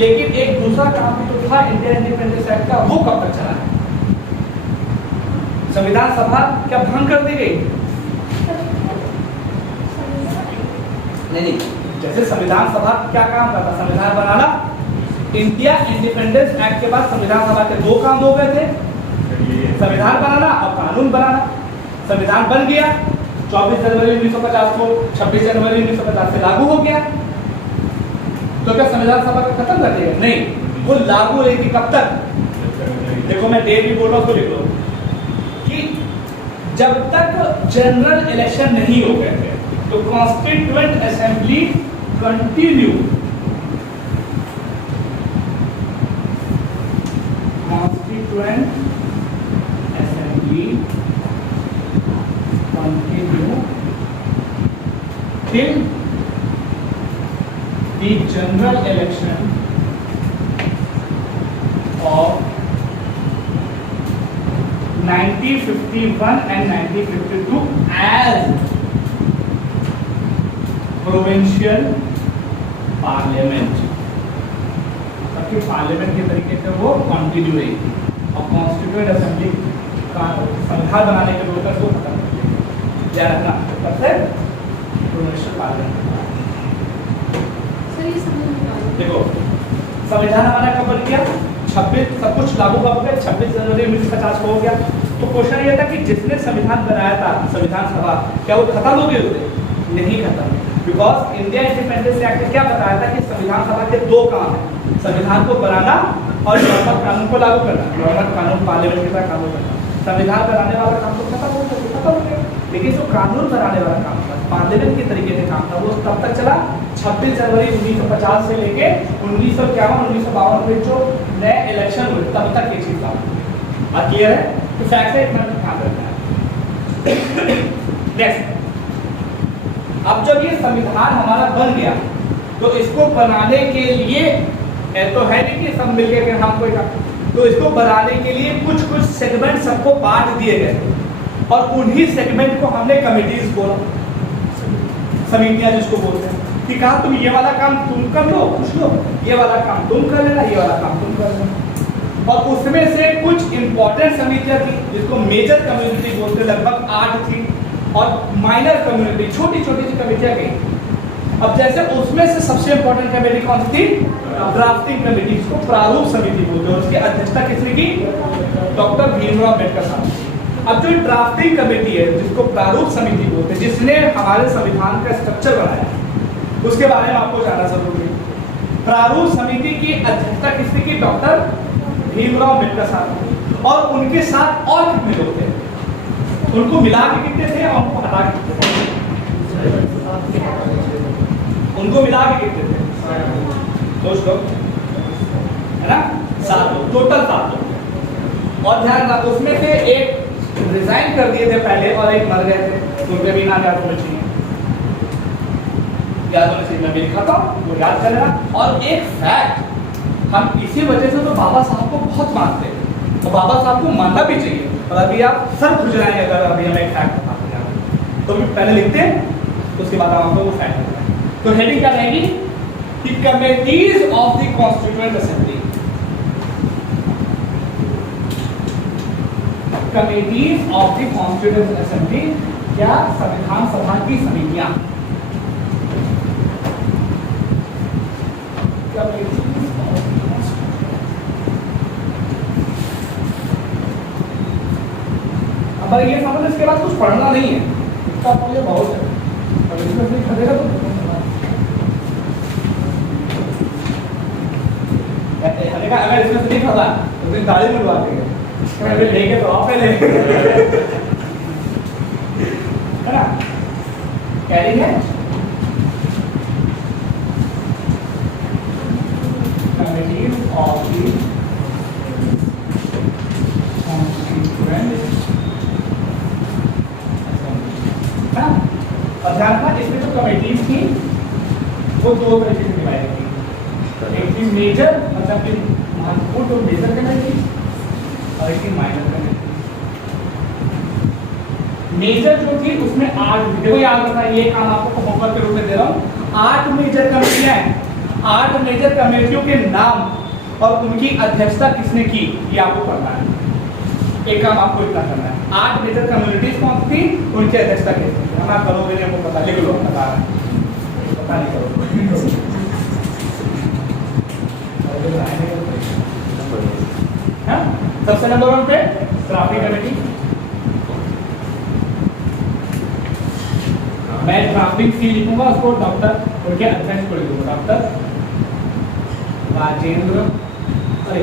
लेकिन एक दूसरा काम भी तो था इंडियन इंडिपेंडेंस एक्ट का, वो कब तक चला है? संविधान सभा क्या भंग कर दी गई? नहीं, जैसे संविधान सभा क्या काम करता? संविधान बनाना, इंडिया इंडिपेंडेंस एक्ट के बाद संविधान सभा के दो काम हो गए थे, संविधान बनाना और कानून बनाना। संविधान बन गया 24 जनवरी 1950 को, 26 जनवरी 1950 से लागू हो गया। तो क्या संविधान सभा को खत्म कर देगा? नहीं, वो लागू रहेगी कब तक? देखो मैं डेट भी बोल रहा हूँ, तो लिख लो कि जब तक जनरल इलेक्शन नहीं हो गए थे तो constituent assembly continue, constituent assembly continue till the general election of 1951 and 1952 as provincial parliament। ताकि पार्लियामेंट के तरीके से वो कंटिन्यू रहेगी और कॉन्स्टिट्यूएंट असेंबली का संविधान बनाने के प्रोसेस को खत्म कर देगा। ध्यान रखना, तब से प्रोविंशियल पार्लियामेंट। सर ये समझ नहीं आ रहा। देखो संविधान हमारा कब बन गया? 26, सब कुछ लागू कब हो गया? 26 जनवरी 1950 को हो गया। तो क्वेश्चन ये था कि जिसने संविधान बनाया था, संविधान सभा, क्या वो खत्म हो गए थे? नहीं खत्म, बिकॉज इंडिया इंडिपेंडेंस एक्ट ने क्या बताया था कि संविधान सभा के दो काम है, संविधान को बनाना और नॉर्मल कानून को लागू करना। नॉर्मल कानून पार्लियामेंट के साथ लागू करना। संविधान बनाने वाला काम तो खत्म हो गया, लेकिन जो कानून बनाने वाला काम था, पार्लियामेंट के तरीके से काम था, वो तब तक चला 26 जनवरी 1950 से लेके 1951 1952 में जो नए इलेक्शन हुए तब तक ये चीज था। क्लियर है? तो फैक्ट है, इतना ध्यान रखना है। नेक्स्ट, अब जब ये संविधान हमारा बन गया तो इसको बनाने के लिए तो है नहीं कि सब मिलके के हम कोई, तो इसको बनाने के लिए कुछ कुछ सेगमेंट सबको बांट दिए गए और उन्हीं सेगमेंट को हमने कमिटीज बोला, समितियां जिसको बोलते हैं, कि कहा तुम ये वाला काम तुम कर लो, कुछ लो, ये वाला काम तुम कर लेना, ये वाला काम तुम कर लेना। और उसमें से कुछ इंपॉर्टेंट समितियां थी जिसको मेजर कम्युनिटी बोलते, लगभग 8 थी, और माइनर कम्युनिटी छोटी छोटी सी कमेटियां गई। अब जैसे उसमें से सबसे इंपॉर्टेंट कमेटी कौन सी थी? ड्राफ्टिंग कमेटी, इसको प्रारूप समिति बोलते हैं। उसकी अध्यक्षता किसने की? डॉक्टर भीमराव अम्बेडकर साहब। अब जो ड्राफ्टिंग कमेटी है जिसको प्रारूप समिति बोलते हैं, जिसने हमारे संविधान का स्ट्रक्चर बनाया, उसके बारे में आपको जानना जरूरी है। प्रारूप समिति की अध्यक्षता किसने की? डॉक्टर भीमराव अम्बेडकर साहब। और उनके साथ और कितने लोग थे? उनको मिला के कितने थे और उनको हटा के कितने थे? उनको मिला के कितने थे? दोस्तों, है ना? 7 लोग, टोटल 7 लोग। और ध्यान रखना, उसमें से एक रिजाइन कर दिए थे पहले और एक मर गए थे, उनके भी नाम याद होने चाहिए। याद होने चाहिए, मैं भी लिखा था, वो याद कर लेना। और एक फैक्ट, हम इसी वजह से तो बाबा साहब को बहुत मानते हैं, तो बाबा साहब को मानना भी चाहिए। और अभी आप सर खुश जाएंगे अगर अभी हमें एक फैक्ट बताते हैं, तो भी पहले लिखते हैं, उसके बाद हम आपको वो फैक्ट बताते हैं। तो हेडिंग क्या रहेगी कि committees of the constituent assembly, committees of the constituent assembly, क्या संविधान सभा की समितियां, अब ये समझ, इसके बाद कुछ पढ़ना नहीं है, इसका मुझे बहुत है, अब इसमें नहीं खड़ेगा तो अगर इसमें से नहीं खड़ा तो फिर दाढ़ी मुड़वा देंगे, लेके तो आप पहले, है ना? कैरिंग है कमिटीज ऑफ द कॉन्स्टिट्यूएंट। और ध्यान रखना, इसमें जो कमेटीज थी वो 2 तरीके से डिवाइड थी। एक थी मेजर, मतलब कि महत्वपूर्ण तो मेजर कमेटी, और एक थी माइनर कमेटी। मेजर जो थी उसमें 8 थी। देखो याद रखना, ये काम आपको होमवर्क के रूप में दे रहा हूँ। 8 मेजर कमेटियां हैं, 8 मेजर कमेटियों के नाम और उनकी अध्यक्षता किसने की, ये आपको पढ़ना है। एक काम आपको इतना करना है, 8 मेजर कम्युनिटीज कौन थी, उनकी अध्यक्षता किसने की। हम आप करोगे नहीं, हमको पता, लिख लो, पता नहीं करो हाँ? सबसे नंबर 1 पे ट्रैफिक कमेटी। मैं ट्रैफिक सी लिखूंगा, उसको डॉक्टर उनके अध्यक्ष को लिखूंगा, डॉक्टर राजेंद्र, अरे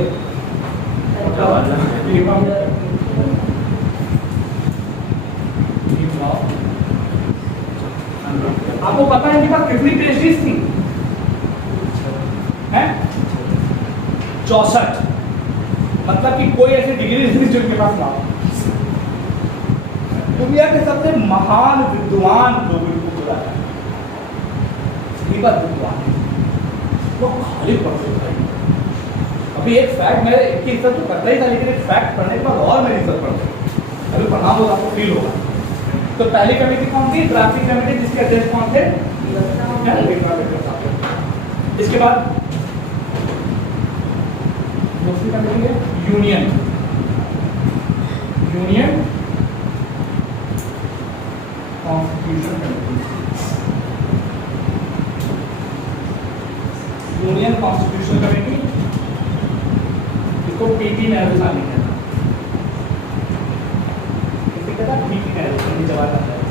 आपको पता है इनके पास कितनी पेस्ट्रीज थी? हैं? 64। मतलब कि कोई ऐसी डिग्री नहीं जो इनके पास ना हो। दुनिया के सबसे महान विद्वान लोग इनको बुलाया है। विद्वान वो खाली पढ़ते थे। अभी एक फैक्ट मैं इनकी इज्जत तो करता ही था, लेकिन एक फैक्ट पढ़ने के बाद और मेरी इज्जत पढ़ते। अभी पढ़ना होगा आपको फील होगा। तो पहली कमेटी कौन थी? ट्रैफिक कमेटी, जिसके अध्यक्ष कौन थे? इसके बाद दूसरी कमेटी है union constitution committee. Union constitution committee, इसको पीटी नेहरू साहब लिखा था। किसने कहा? PT Nehru, Pandit Jawaharlal Nehru.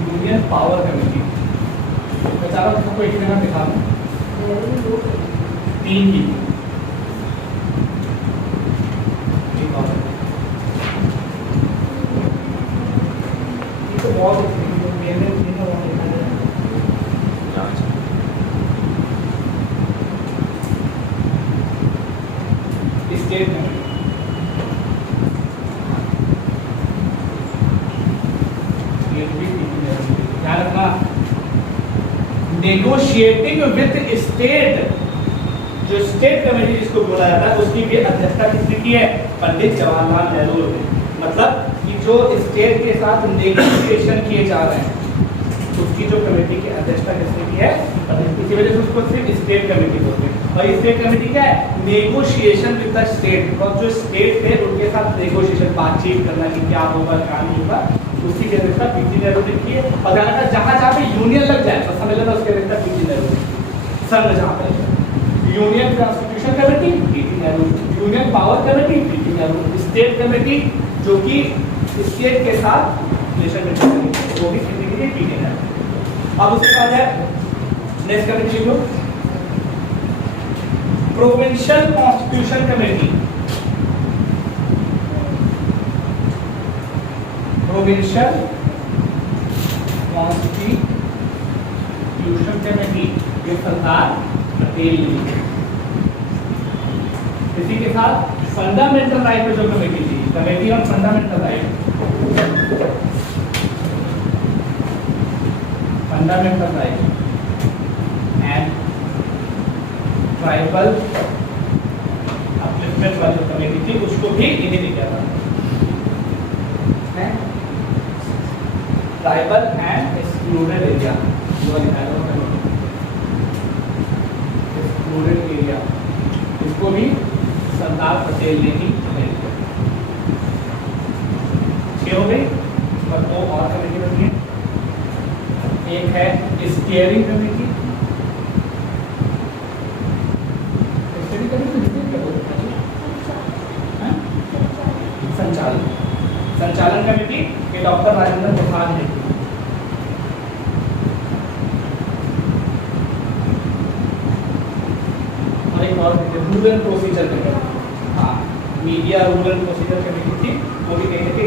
Union power committee. मैं चाह रहा हूँ सबको एक जगह दिखा दूँ। 3 की तो बहुत स्टेट कमेटी, ध्यान रखना, नेगोशिएटिंग विद स्टेट, जो स्टेट कमेटी जिसको बोला जाता है, उसकी भी अध्यक्षता किसने की है? पंडित जवाहरलाल नेहरू ने। मतलब कि जो स्टेट के साथ नेगोशिएशन किए जा रहे हैं, उसकी जो कमेटी की अध्यक्षता किसने की है? इसी वजह से उसको सिर्फ स्टेट कमेटी बोलते हैं। और स्टेट कमेटी क्या है? Negotiation with the state. और जो स्टेट थे उनके साथ नेगोशिएशन, बातचीत करना कि क्या होगा क्या नहीं होगा, उसकी अध्यक्षता पीटी नेहरू ने की है। और जहाँ जहाँ पे यूनियन लग जाए तो समझ लेना उसकी अध्यक्षता पीटी नेहरू ने। संघ जहाँ पे union constitution committee PT Nehru, union power committee PT Nehru, state committee जो कि स्टेट के साथ रिलेशन में वो भी पीटी नेहरू। अब उसके बाद है नेक्स्ट कमेटी जो provincial constitution committee. Provincial constitution committee, ये सरदार पटेल ने। इसी के साथ फंडामेंटल राइट पे जो कमेटी थी, committee on fundamental right, fundamental right and tribal upliftment वाली जो कमेटी थी, उसको भी इन्हीं ने किया था। Tribal and excluded area, excluded area, इसको भी सरदार पटेल ने ही किया। 6 हो गई। और 2 और कमेटी बनी है। एक है स्टीयरिंग कमेटी। स्टीयरिंग कमेटी क्या बोलते हैं? संचालन कमेटी के डॉक्टर राजेंद्र प्रसाद ने। और एक और रूल एंड प्रोसीजर कमेटी, हाँ media rule and procedure committee थी, वो भी कहते थे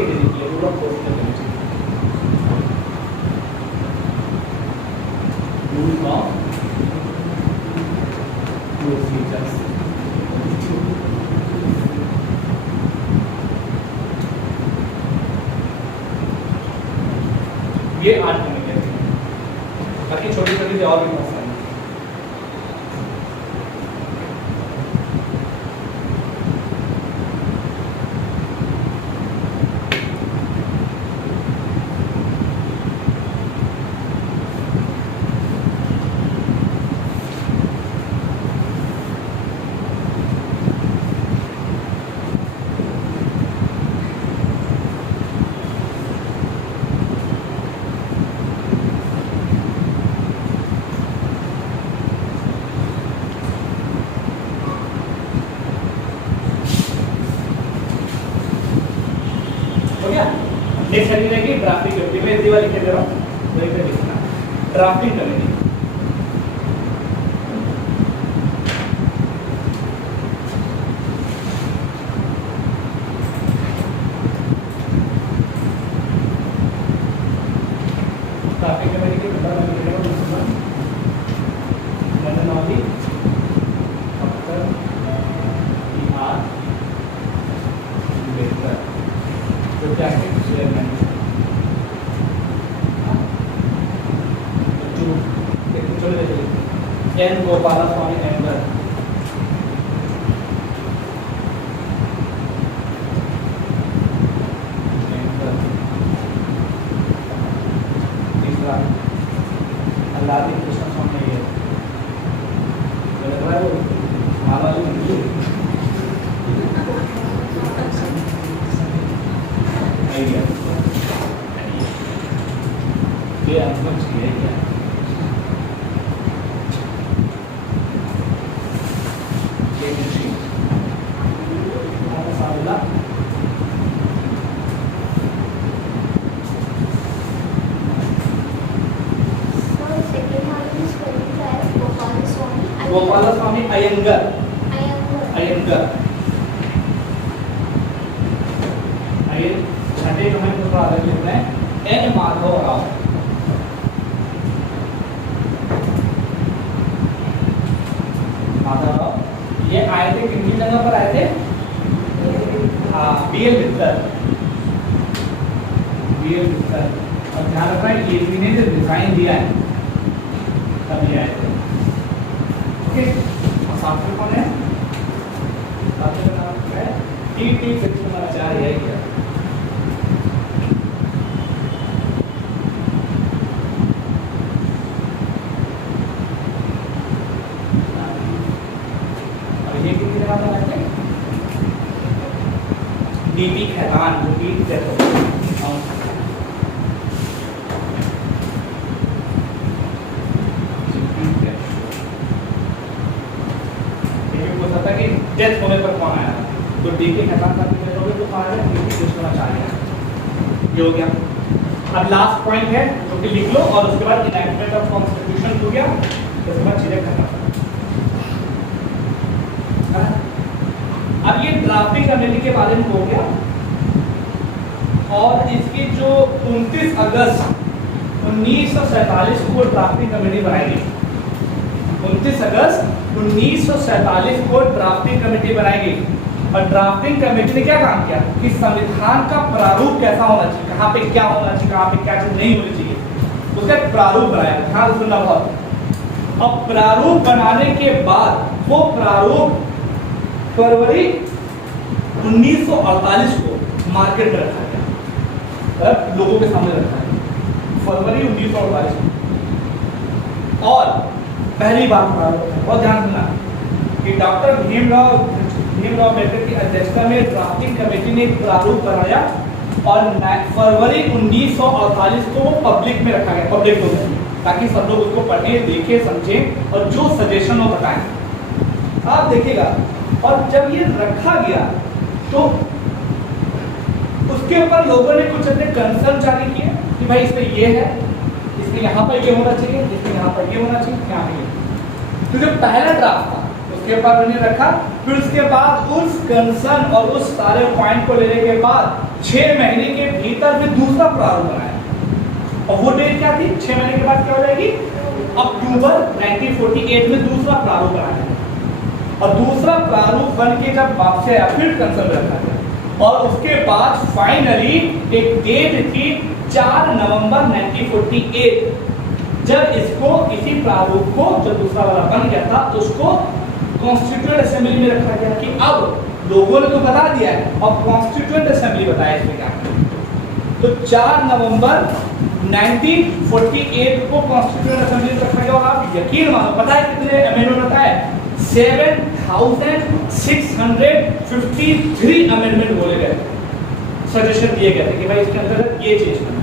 rule of procedure committee, rule of procedures. ये 8 कमेटियां थी, बाकी छोटी छोटी थी और भी बहुत सारी। नेक्स्ट हेडिंग रहेगी ड्राफ्टिंग कमेटी। मैं इसी वाली लिख दे रहा हूँ, वही पे लिखना ड्राफ्टिंग कमेटी। ड्राफ्टिंग कमेटी के मेंबर मैं लिख रहा हूँ मननौली अख्तर बिहार अम्बेडकर जो कैबिनेट चेयरमैन एन गोपालस्वामी एंकर तीसरा अल्लादी कृष्ण स्वामी अय्यर लग रहा है वो हमारा जो अय्यर ये अंतिम चीज है क्या गोपालस्वामी अयंगर अयंगर छठे जो है थोड़ा अलग लिखना है एन माधव राव ये आए थे कितनी जगह पर आए थे बीएल मित्तल और ध्यान रखना ये ने जो डिजाइन दिया है तब ये आए थे ओके। और साथ में कौन है साथ में नाम क्या है टी कृष्णाचार्य है क्या डीपी खैतान जो कि डेथ हो गई। डेथ होने पर कौन आया तो डीपी खैतान का डेथ हो गई तो कौन आया डीपी कृष्णाचार्य ये हो गया। अब लास्ट पॉइंट है जो कि लिख लो और उसके बाद इनैक्टमेंट ऑफ कॉन्स्टिट्यूशन हो गया उसके बाद चीजें खत्म। अब ये ड्राफ्टिंग कमेटी के बारे में हो गया और इसकी जो 29 अगस्त 1947 को ड्राफ्टिंग कमेटी बनाई गई। 29 अगस्त 1947 को ड्राफ्टिंग कमेटी बनाई गई और ड्राफ्टिंग कमेटी ने क्या काम किया कि संविधान का प्रारूप कैसा होना चाहिए, कहाँ पे क्या होना चाहिए, कहाँ पे क्या चीज नहीं होनी चाहिए, उसका प्रारूप बनाया। ध्यान सुनना बहुत। अब प्रारूप बनाने के बाद वो प्रारूप फरवरी 1948 को मार्केट में रखा गया, लोगों के सामने रखा है फरवरी 1948 को। और पहली बात बहुत ध्यान देना कि डॉक्टर भीमराव अम्बेडकर की अध्यक्षता में ड्राफ्टिंग कमेटी ने एक प्रारूप बनाया और फरवरी 1948 को पब्लिक में रखा गया, पब्लिक को, ताकि सब लोग उसको पढ़ें, देखें, समझें और जो सजेशन हो बताएं। आप देखिएगा और जब ये रखा गया तो उसके ऊपर लोगों ने कुछ अपने कंसर्न जारी किए कि भाई इसमें ये है, इसमें यहाँ पर ये होना चाहिए, इसमें यहाँ पर ये होना चाहिए, यहाँ पे। तो जो पहला ड्राफ्ट था उसके ऊपर उन्होंने रखा, फिर उसके बाद उस कंसर्न और उस सारे पॉइंट को लेने के बाद 6 महीने के भीतर फिर दूसरा प्रारूप बनाया। और वो डेट क्या थी? 6 महीने के बाद क्या हो जाएगी? अक्टूबर 1948 में दूसरा प्रारूप बनाया और दूसरा प्रारूप बन के जब वापस आया फिर कंसर्न रखा गया और उसके बाद फाइनली एक डेट थी 4 नवंबर 1948 जब इसको इसी प्रारूप को जो दूसरा वाला बन गया था उसको कॉन्स्टिट्यूएंट असेंबली में रखा गया कि अब लोगों ने तो बता दिया है और कॉन्स्टिट्यूएंट असेंबली बताया इसमें क्या। तो 4 नवंबर 1948 को कॉन्स्टिट्यूएंट असेंबली में रखा गया और आप यकीन मानो पता है कितने अमेंडमेंट होता है? 7653 अमेंडमेंट बोले गए, सजेशन दिए गए थे कि भाई इसके अंतर्गत ये चीज करना।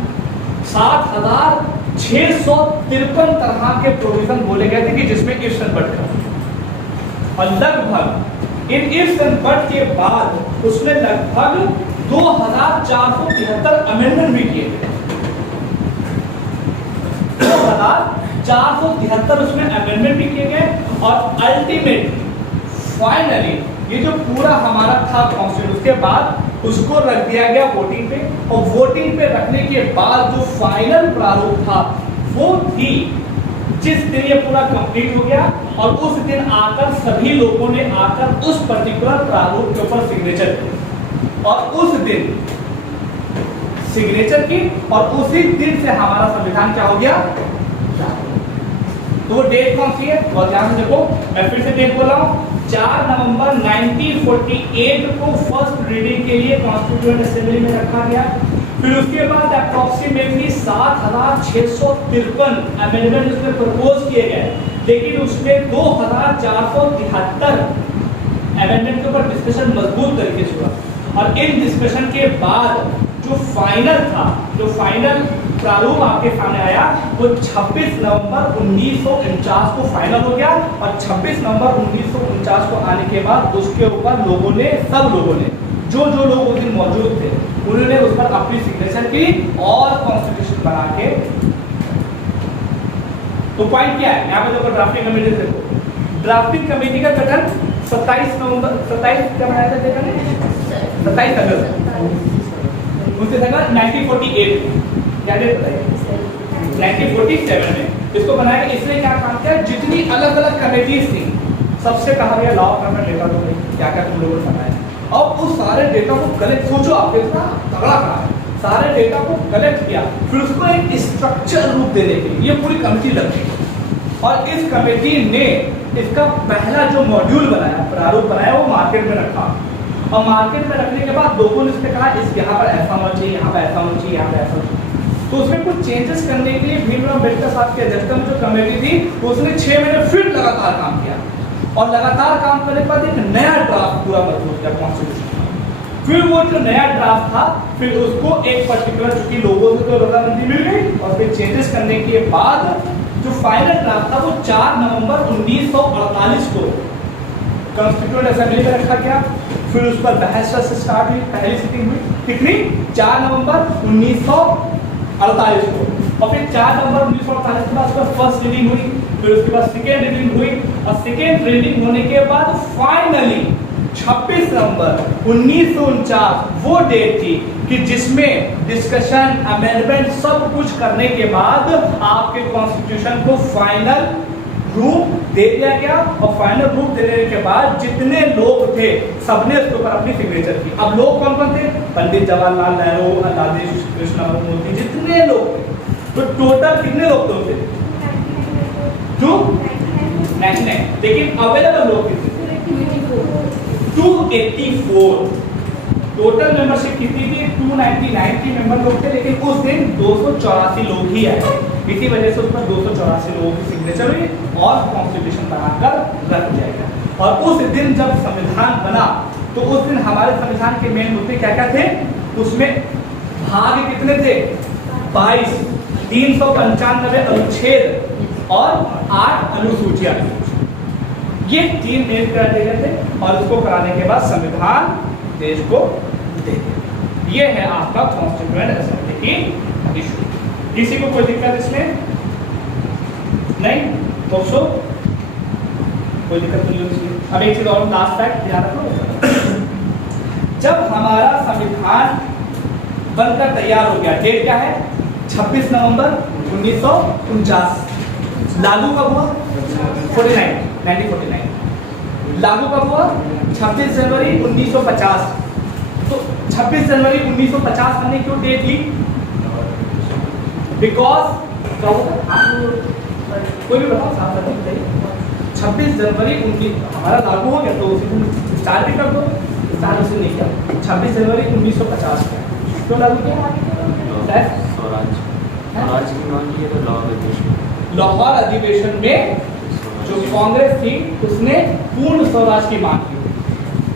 7653 तरह के प्रोविजन बोले गए थे कि जिसमें इफ्स एंड बट था और लगभग इन इफ्स एंड बट के बाद उसमें लगभग 2473 अमेंडमेंट भी किए गए। 2473 उसमें अमेंडमेंट भी किए गए और अल्टीमेट फाइनली ये जो पूरा हमारा था कॉन्स्टिट्यूशन, उसके बाद उसको रख दिया गया वोटिंग पे, और वोटिंग पे रखने के बाद जो फाइनल प्रारूप था वो थी जिस दिन ये पूरा कंप्लीट हो गया, और उस दिन आकर सभी लोगों ने आकर उस पर्टिकुलर प्रारूप के ऊपर सिग्नेचर की, और उस दिन सिग्नेचर की, और उसी दिन से हमारा संविधान क्या हो गया। तो वो डेट कौन सी है, और ध्यान से देखो, मैं फिर से डेट बोल रहा हूँ, 4 नवंबर 1948 को फर्स्ट रीडिंग के लिए कॉन्स्टिट्यूएंट असेंबली में रखा गया। फिर उसके बाद अप्रोक्सीमेटली 7653 अमेंडमेंट उसमें प्रपोज किए गए, लेकिन उसमें 2473 अमेंडमेंट के ऊपर डिस्कशन मजबूत तरीके से हुआ, और इन डिस्कशन के बाद जो फाइनल था, जो फाइनल प्रारूप आपके सामने आया, वो 26 नवंबर 1949 को फाइनल हो गया, और 26 नवंबर 1949 को आने के बाद उसके ऊपर लोगों ने, सब लोगों ने, जो लोग उस दिन मौजूद थे, उन्होंने उस पर अपनी सिग्नेचर की और कॉन्स्टिट्यूशन बना के। तो पॉइंट क्या है यहाँ पे, देखो ड्राफ्टिंग कमेटी देखो, ड्राफ्टिंग कमेटी का गठन 27 नवंबर 27 क्या बनाया था, 27 अगस्त 1948 क्या डेट बताइए, 1947 में इसको बनाया गया। इसने क्या काम किया, जितनी अलग अलग कमेटीज थी सबसे कहा गया लाओ अपना डेटा दो, क्या क्या तुम लोगों ने बनाया, और उस सारे डेटा को कलेक्ट, सोचो आप कितना तगड़ा काम है, सारे डेटा को कलेक्ट किया, फिर उसको एक स्ट्रक्चर रूप देने के लिए ये पूरी कमेटी लगी, और इस कमेटी ने इसका पहला जो मॉड्यूल बनाया, प्रारूप बनाया, वो मार्केट में रखा, और मार्केट में रखने के बाद लोगों ने इसमें कहा इस यहाँ पर ऐसा होना चाहिए, यहाँ पर ऐसा होना चाहिए, यहाँ पर ऐसा होना चाहिए। तो उसमें कुछ चेंजेस करने के लिए भीमराव अम्बेडकर साहब की अध्यक्षता में जो कमेटी थी, उसने 6 महीने फिर लगातार काम किया, और लगातार काम करने के बाद एक नया ड्राफ्ट पूरा मजबूत किया कॉन्स्टिट्यूशन। फिर वो जो नया ड्राफ्ट था, फिर उसको एक पर्टिकुलर, चूंकि लोगों से तो रजामंदी मिल गई, और फिर चेंजेस करने के बाद जो फाइनल ड्राफ्ट था वो 4 नवंबर 1948 को कॉन्स्टिट्यूएंट असेंबली में रखा गया। फिर उस पर बहस से स्टार्ट हुई, पहली सिटिंग हुई, कितनी, 4 नवंबर 1948 को, और फिर 4 नवंबर 1948 के बाद उसका फर्स्ट रीडिंग हुई, फिर उसके बाद सेकेंड रीडिंग हुई, और सेकेंड रीडिंग होने के बाद फाइनली 26 नवंबर 1949 वो डेट थी कि जिसमें डिस्कशन, अमेंडमेंट सब कुछ करने के बाद आपके कॉन्स्टिट्यूशन को फाइनल रूप दे दिया गया, और फाइनल रूप देने के बाद जितने लोग थे सबने उसके ऊपर अपनी सिग्नेचर की। अब लोग कौन कौन थे, पंडित जवाहरलाल नेहरू, लालजी कृष्ण मोदी, जितने लोग थे, तो टोटल कितने लोग थे, 299, लेकिन अवेलेबल लोग कितने, 284। टोटल मेंबरशिप कितनी थी, 299 की मेंबर लोग थे, लेकिन उस दिन 284 लोग ही आए, इसी वजह से उस पर 284 लोगों की सिग्नेचर हुई और कॉन्स्टिट्यूशन बनाकर रख दिया गया। और उस दिन जब संविधान बना, तो उस दिन हमारे संविधान के मेन मुद्दे क्या क्या थे, उसमें भाग कितने थे, 22, 395 अनुच्छेद और 8 अनुसूचियां, ये 3 मेन क्राइटेरिया थे, और इसको कराने के बाद संविधान देश को दे दिया। ये है आपका कॉन्स्टिट्यूएंट असेंबली की इशू। किसी को कोई दिक्कत इसमें नहीं, तो कोई दिक्कत नहीं होगी। अब एक चीज और, लास्ट फैक्ट ध्यान रखो, जब हमारा संविधान बनकर तैयार हो गया, डेट क्या है, 26 नवंबर 1949, लागू कब हुआ, 1949, लागू कब हुआ, 26 जनवरी 1950। तो 26 जनवरी 1950 हमने क्यों डेट ली, बिकॉज कोई भी बताओ, साफ बताइए, 26 जनवरी 19 हमारा लागू हो गया, तो उसी दिन स्टार्ट भी कर दो, स्टार्ट उसे नहीं किया, 26 जनवरी 1950 क्यों लागू किया, लाहौर अधिवेशन में जो कांग्रेस थी उसने पूर्ण स्वराज की मांग की,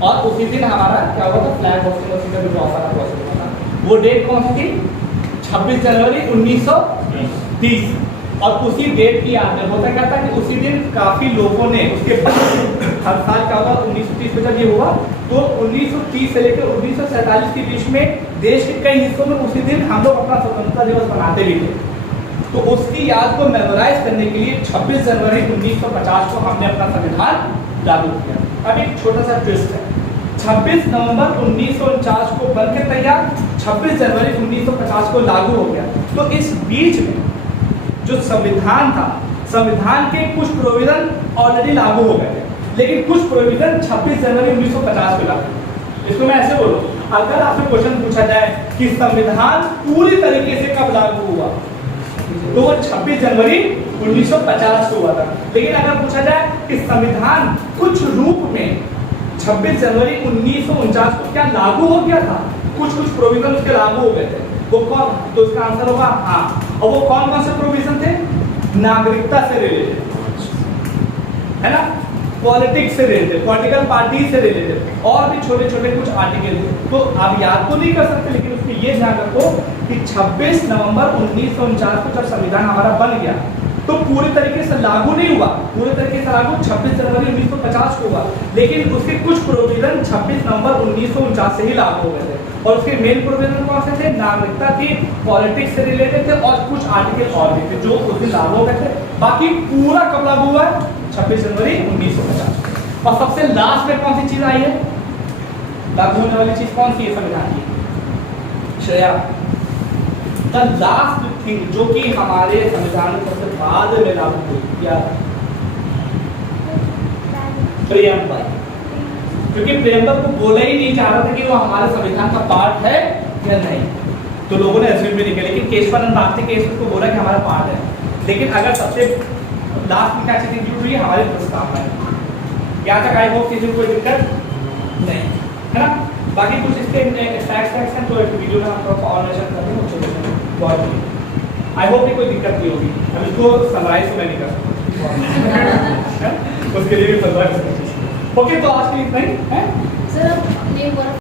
और उसी दिन हमारा क्या हुआ था, फ्लैग होस्टिंग का जो प्रोसेस हुआ था, वो डेट कौन सी थी, 26 जनवरी 1930, और उसी डेट की याद में होता क्या था कि उसी दिन काफी लोगों ने, उसके बाद हर साल क्या हुआ, 1930 में जब ये हुआ, तो तो 1930 से लेकर 1947 के बीच में देश के कई हिस्सों में उसी दिन हम लोग अपना स्वतंत्रता दिवस मनाते भी थे। तो उसकी याद को मेमोराइज करने के लिए 26 जनवरी 1950 को हमने अपना संविधान लागू किया। अब एक छोटा सा ट्विस्ट है, 26 नवंबर 1949 को बनकर तैयार, 26 जनवरी 1950 को लागू हो गया। तो इस बीच में जो संविधान था, संविधान के कुछ प्रोविजन ऑलरेडी लागू हो गए थे, लेकिन कुछ प्रोविजन 26 जनवरी 1950 को लागू। इसको मैं ऐसे बोलूं, अगर आपसे क्वेश्चन पूछा जाए कि संविधान पूरी तरीके से कब लागू हुआ, तो वो 26 जनवरी 1950 को हुआ था। लेकिन अगर पूछा जाए कि संविधान कुछ रूप में 26 जनवरी 1949 को क्या लागू हो गया था, कुछ प्रोविजन उसके लागू हो गए थे, वो कौन, तो इसका आंसर होगा हाँ। और वो कौन कौन से प्रोविजन थे? नागरिकता से रिलेटेड, है ना, पॉलिटिक्स से रिलेटेड, पॉलिटिकल पार्टी से रिलेटेड, और भी छोटे छोटे कुछ आर्टिकल थे। तो आप याद तो नहीं कर सकते, लेकिन उसमें ये ध्यान रखो कि 26 नवंबर 1949 को जब संविधान हमारा बन गया, तो पूरी तरीके से लागू नहीं हुआ, पूरी तरीके से लागू 26 जनवरी 1950 को हुआ, लेकिन उसके कुछ प्रोविजन 26 नवंबर 1949 से ही लागू हो गए थे। और उसके मेन प्रोविजन कौन से थे? नागरिकता थी, पॉलिटिक्स से रिलेटेड थे, और कुछ आर्टिकल और भी थे जो उस दिन लागू हो गए थे। बाकी पूरा कब लागू हुआ? 26 जनवरी 1950। और सबसे लास्ट में कौन सी चीज आई है लागू होने वाली चीज? कौन सी है संविधान की? श्रेया, द लास्ट थिंग जो कि हमारे संविधान में सबसे बाद में लागू हुई, क्या? प्रियम्बल। क्योंकि प्रियम्बल को बोला ही नहीं जा रहा था कि वो हमारे संविधान का पार्ट है या नहीं, तो लोगों ने एज्यूम भी नहीं किया। लेकिन केशवानंद भारती केस को बोला कि हमारा पार्ट है। लेकिन अगर सबसे लास्ट में क्या चीज इंक्लूड हुई? हमारी प्रस्तावना। यहाँ तक आई होप किसी को कोई दिक्कत नहीं है ना। बाकी कुछ इसके फैक्ट्स हैं तो एक वीडियो में हम थोड़ा और मेंशन कर देंगे, बहुत आई होप कोई दिक्कत नहीं होगी। अब इसको समराइज तो मैं नहीं कर सकता उसके लिए भी 15 ओके। तो आज के लिए इतना ही है सर, अब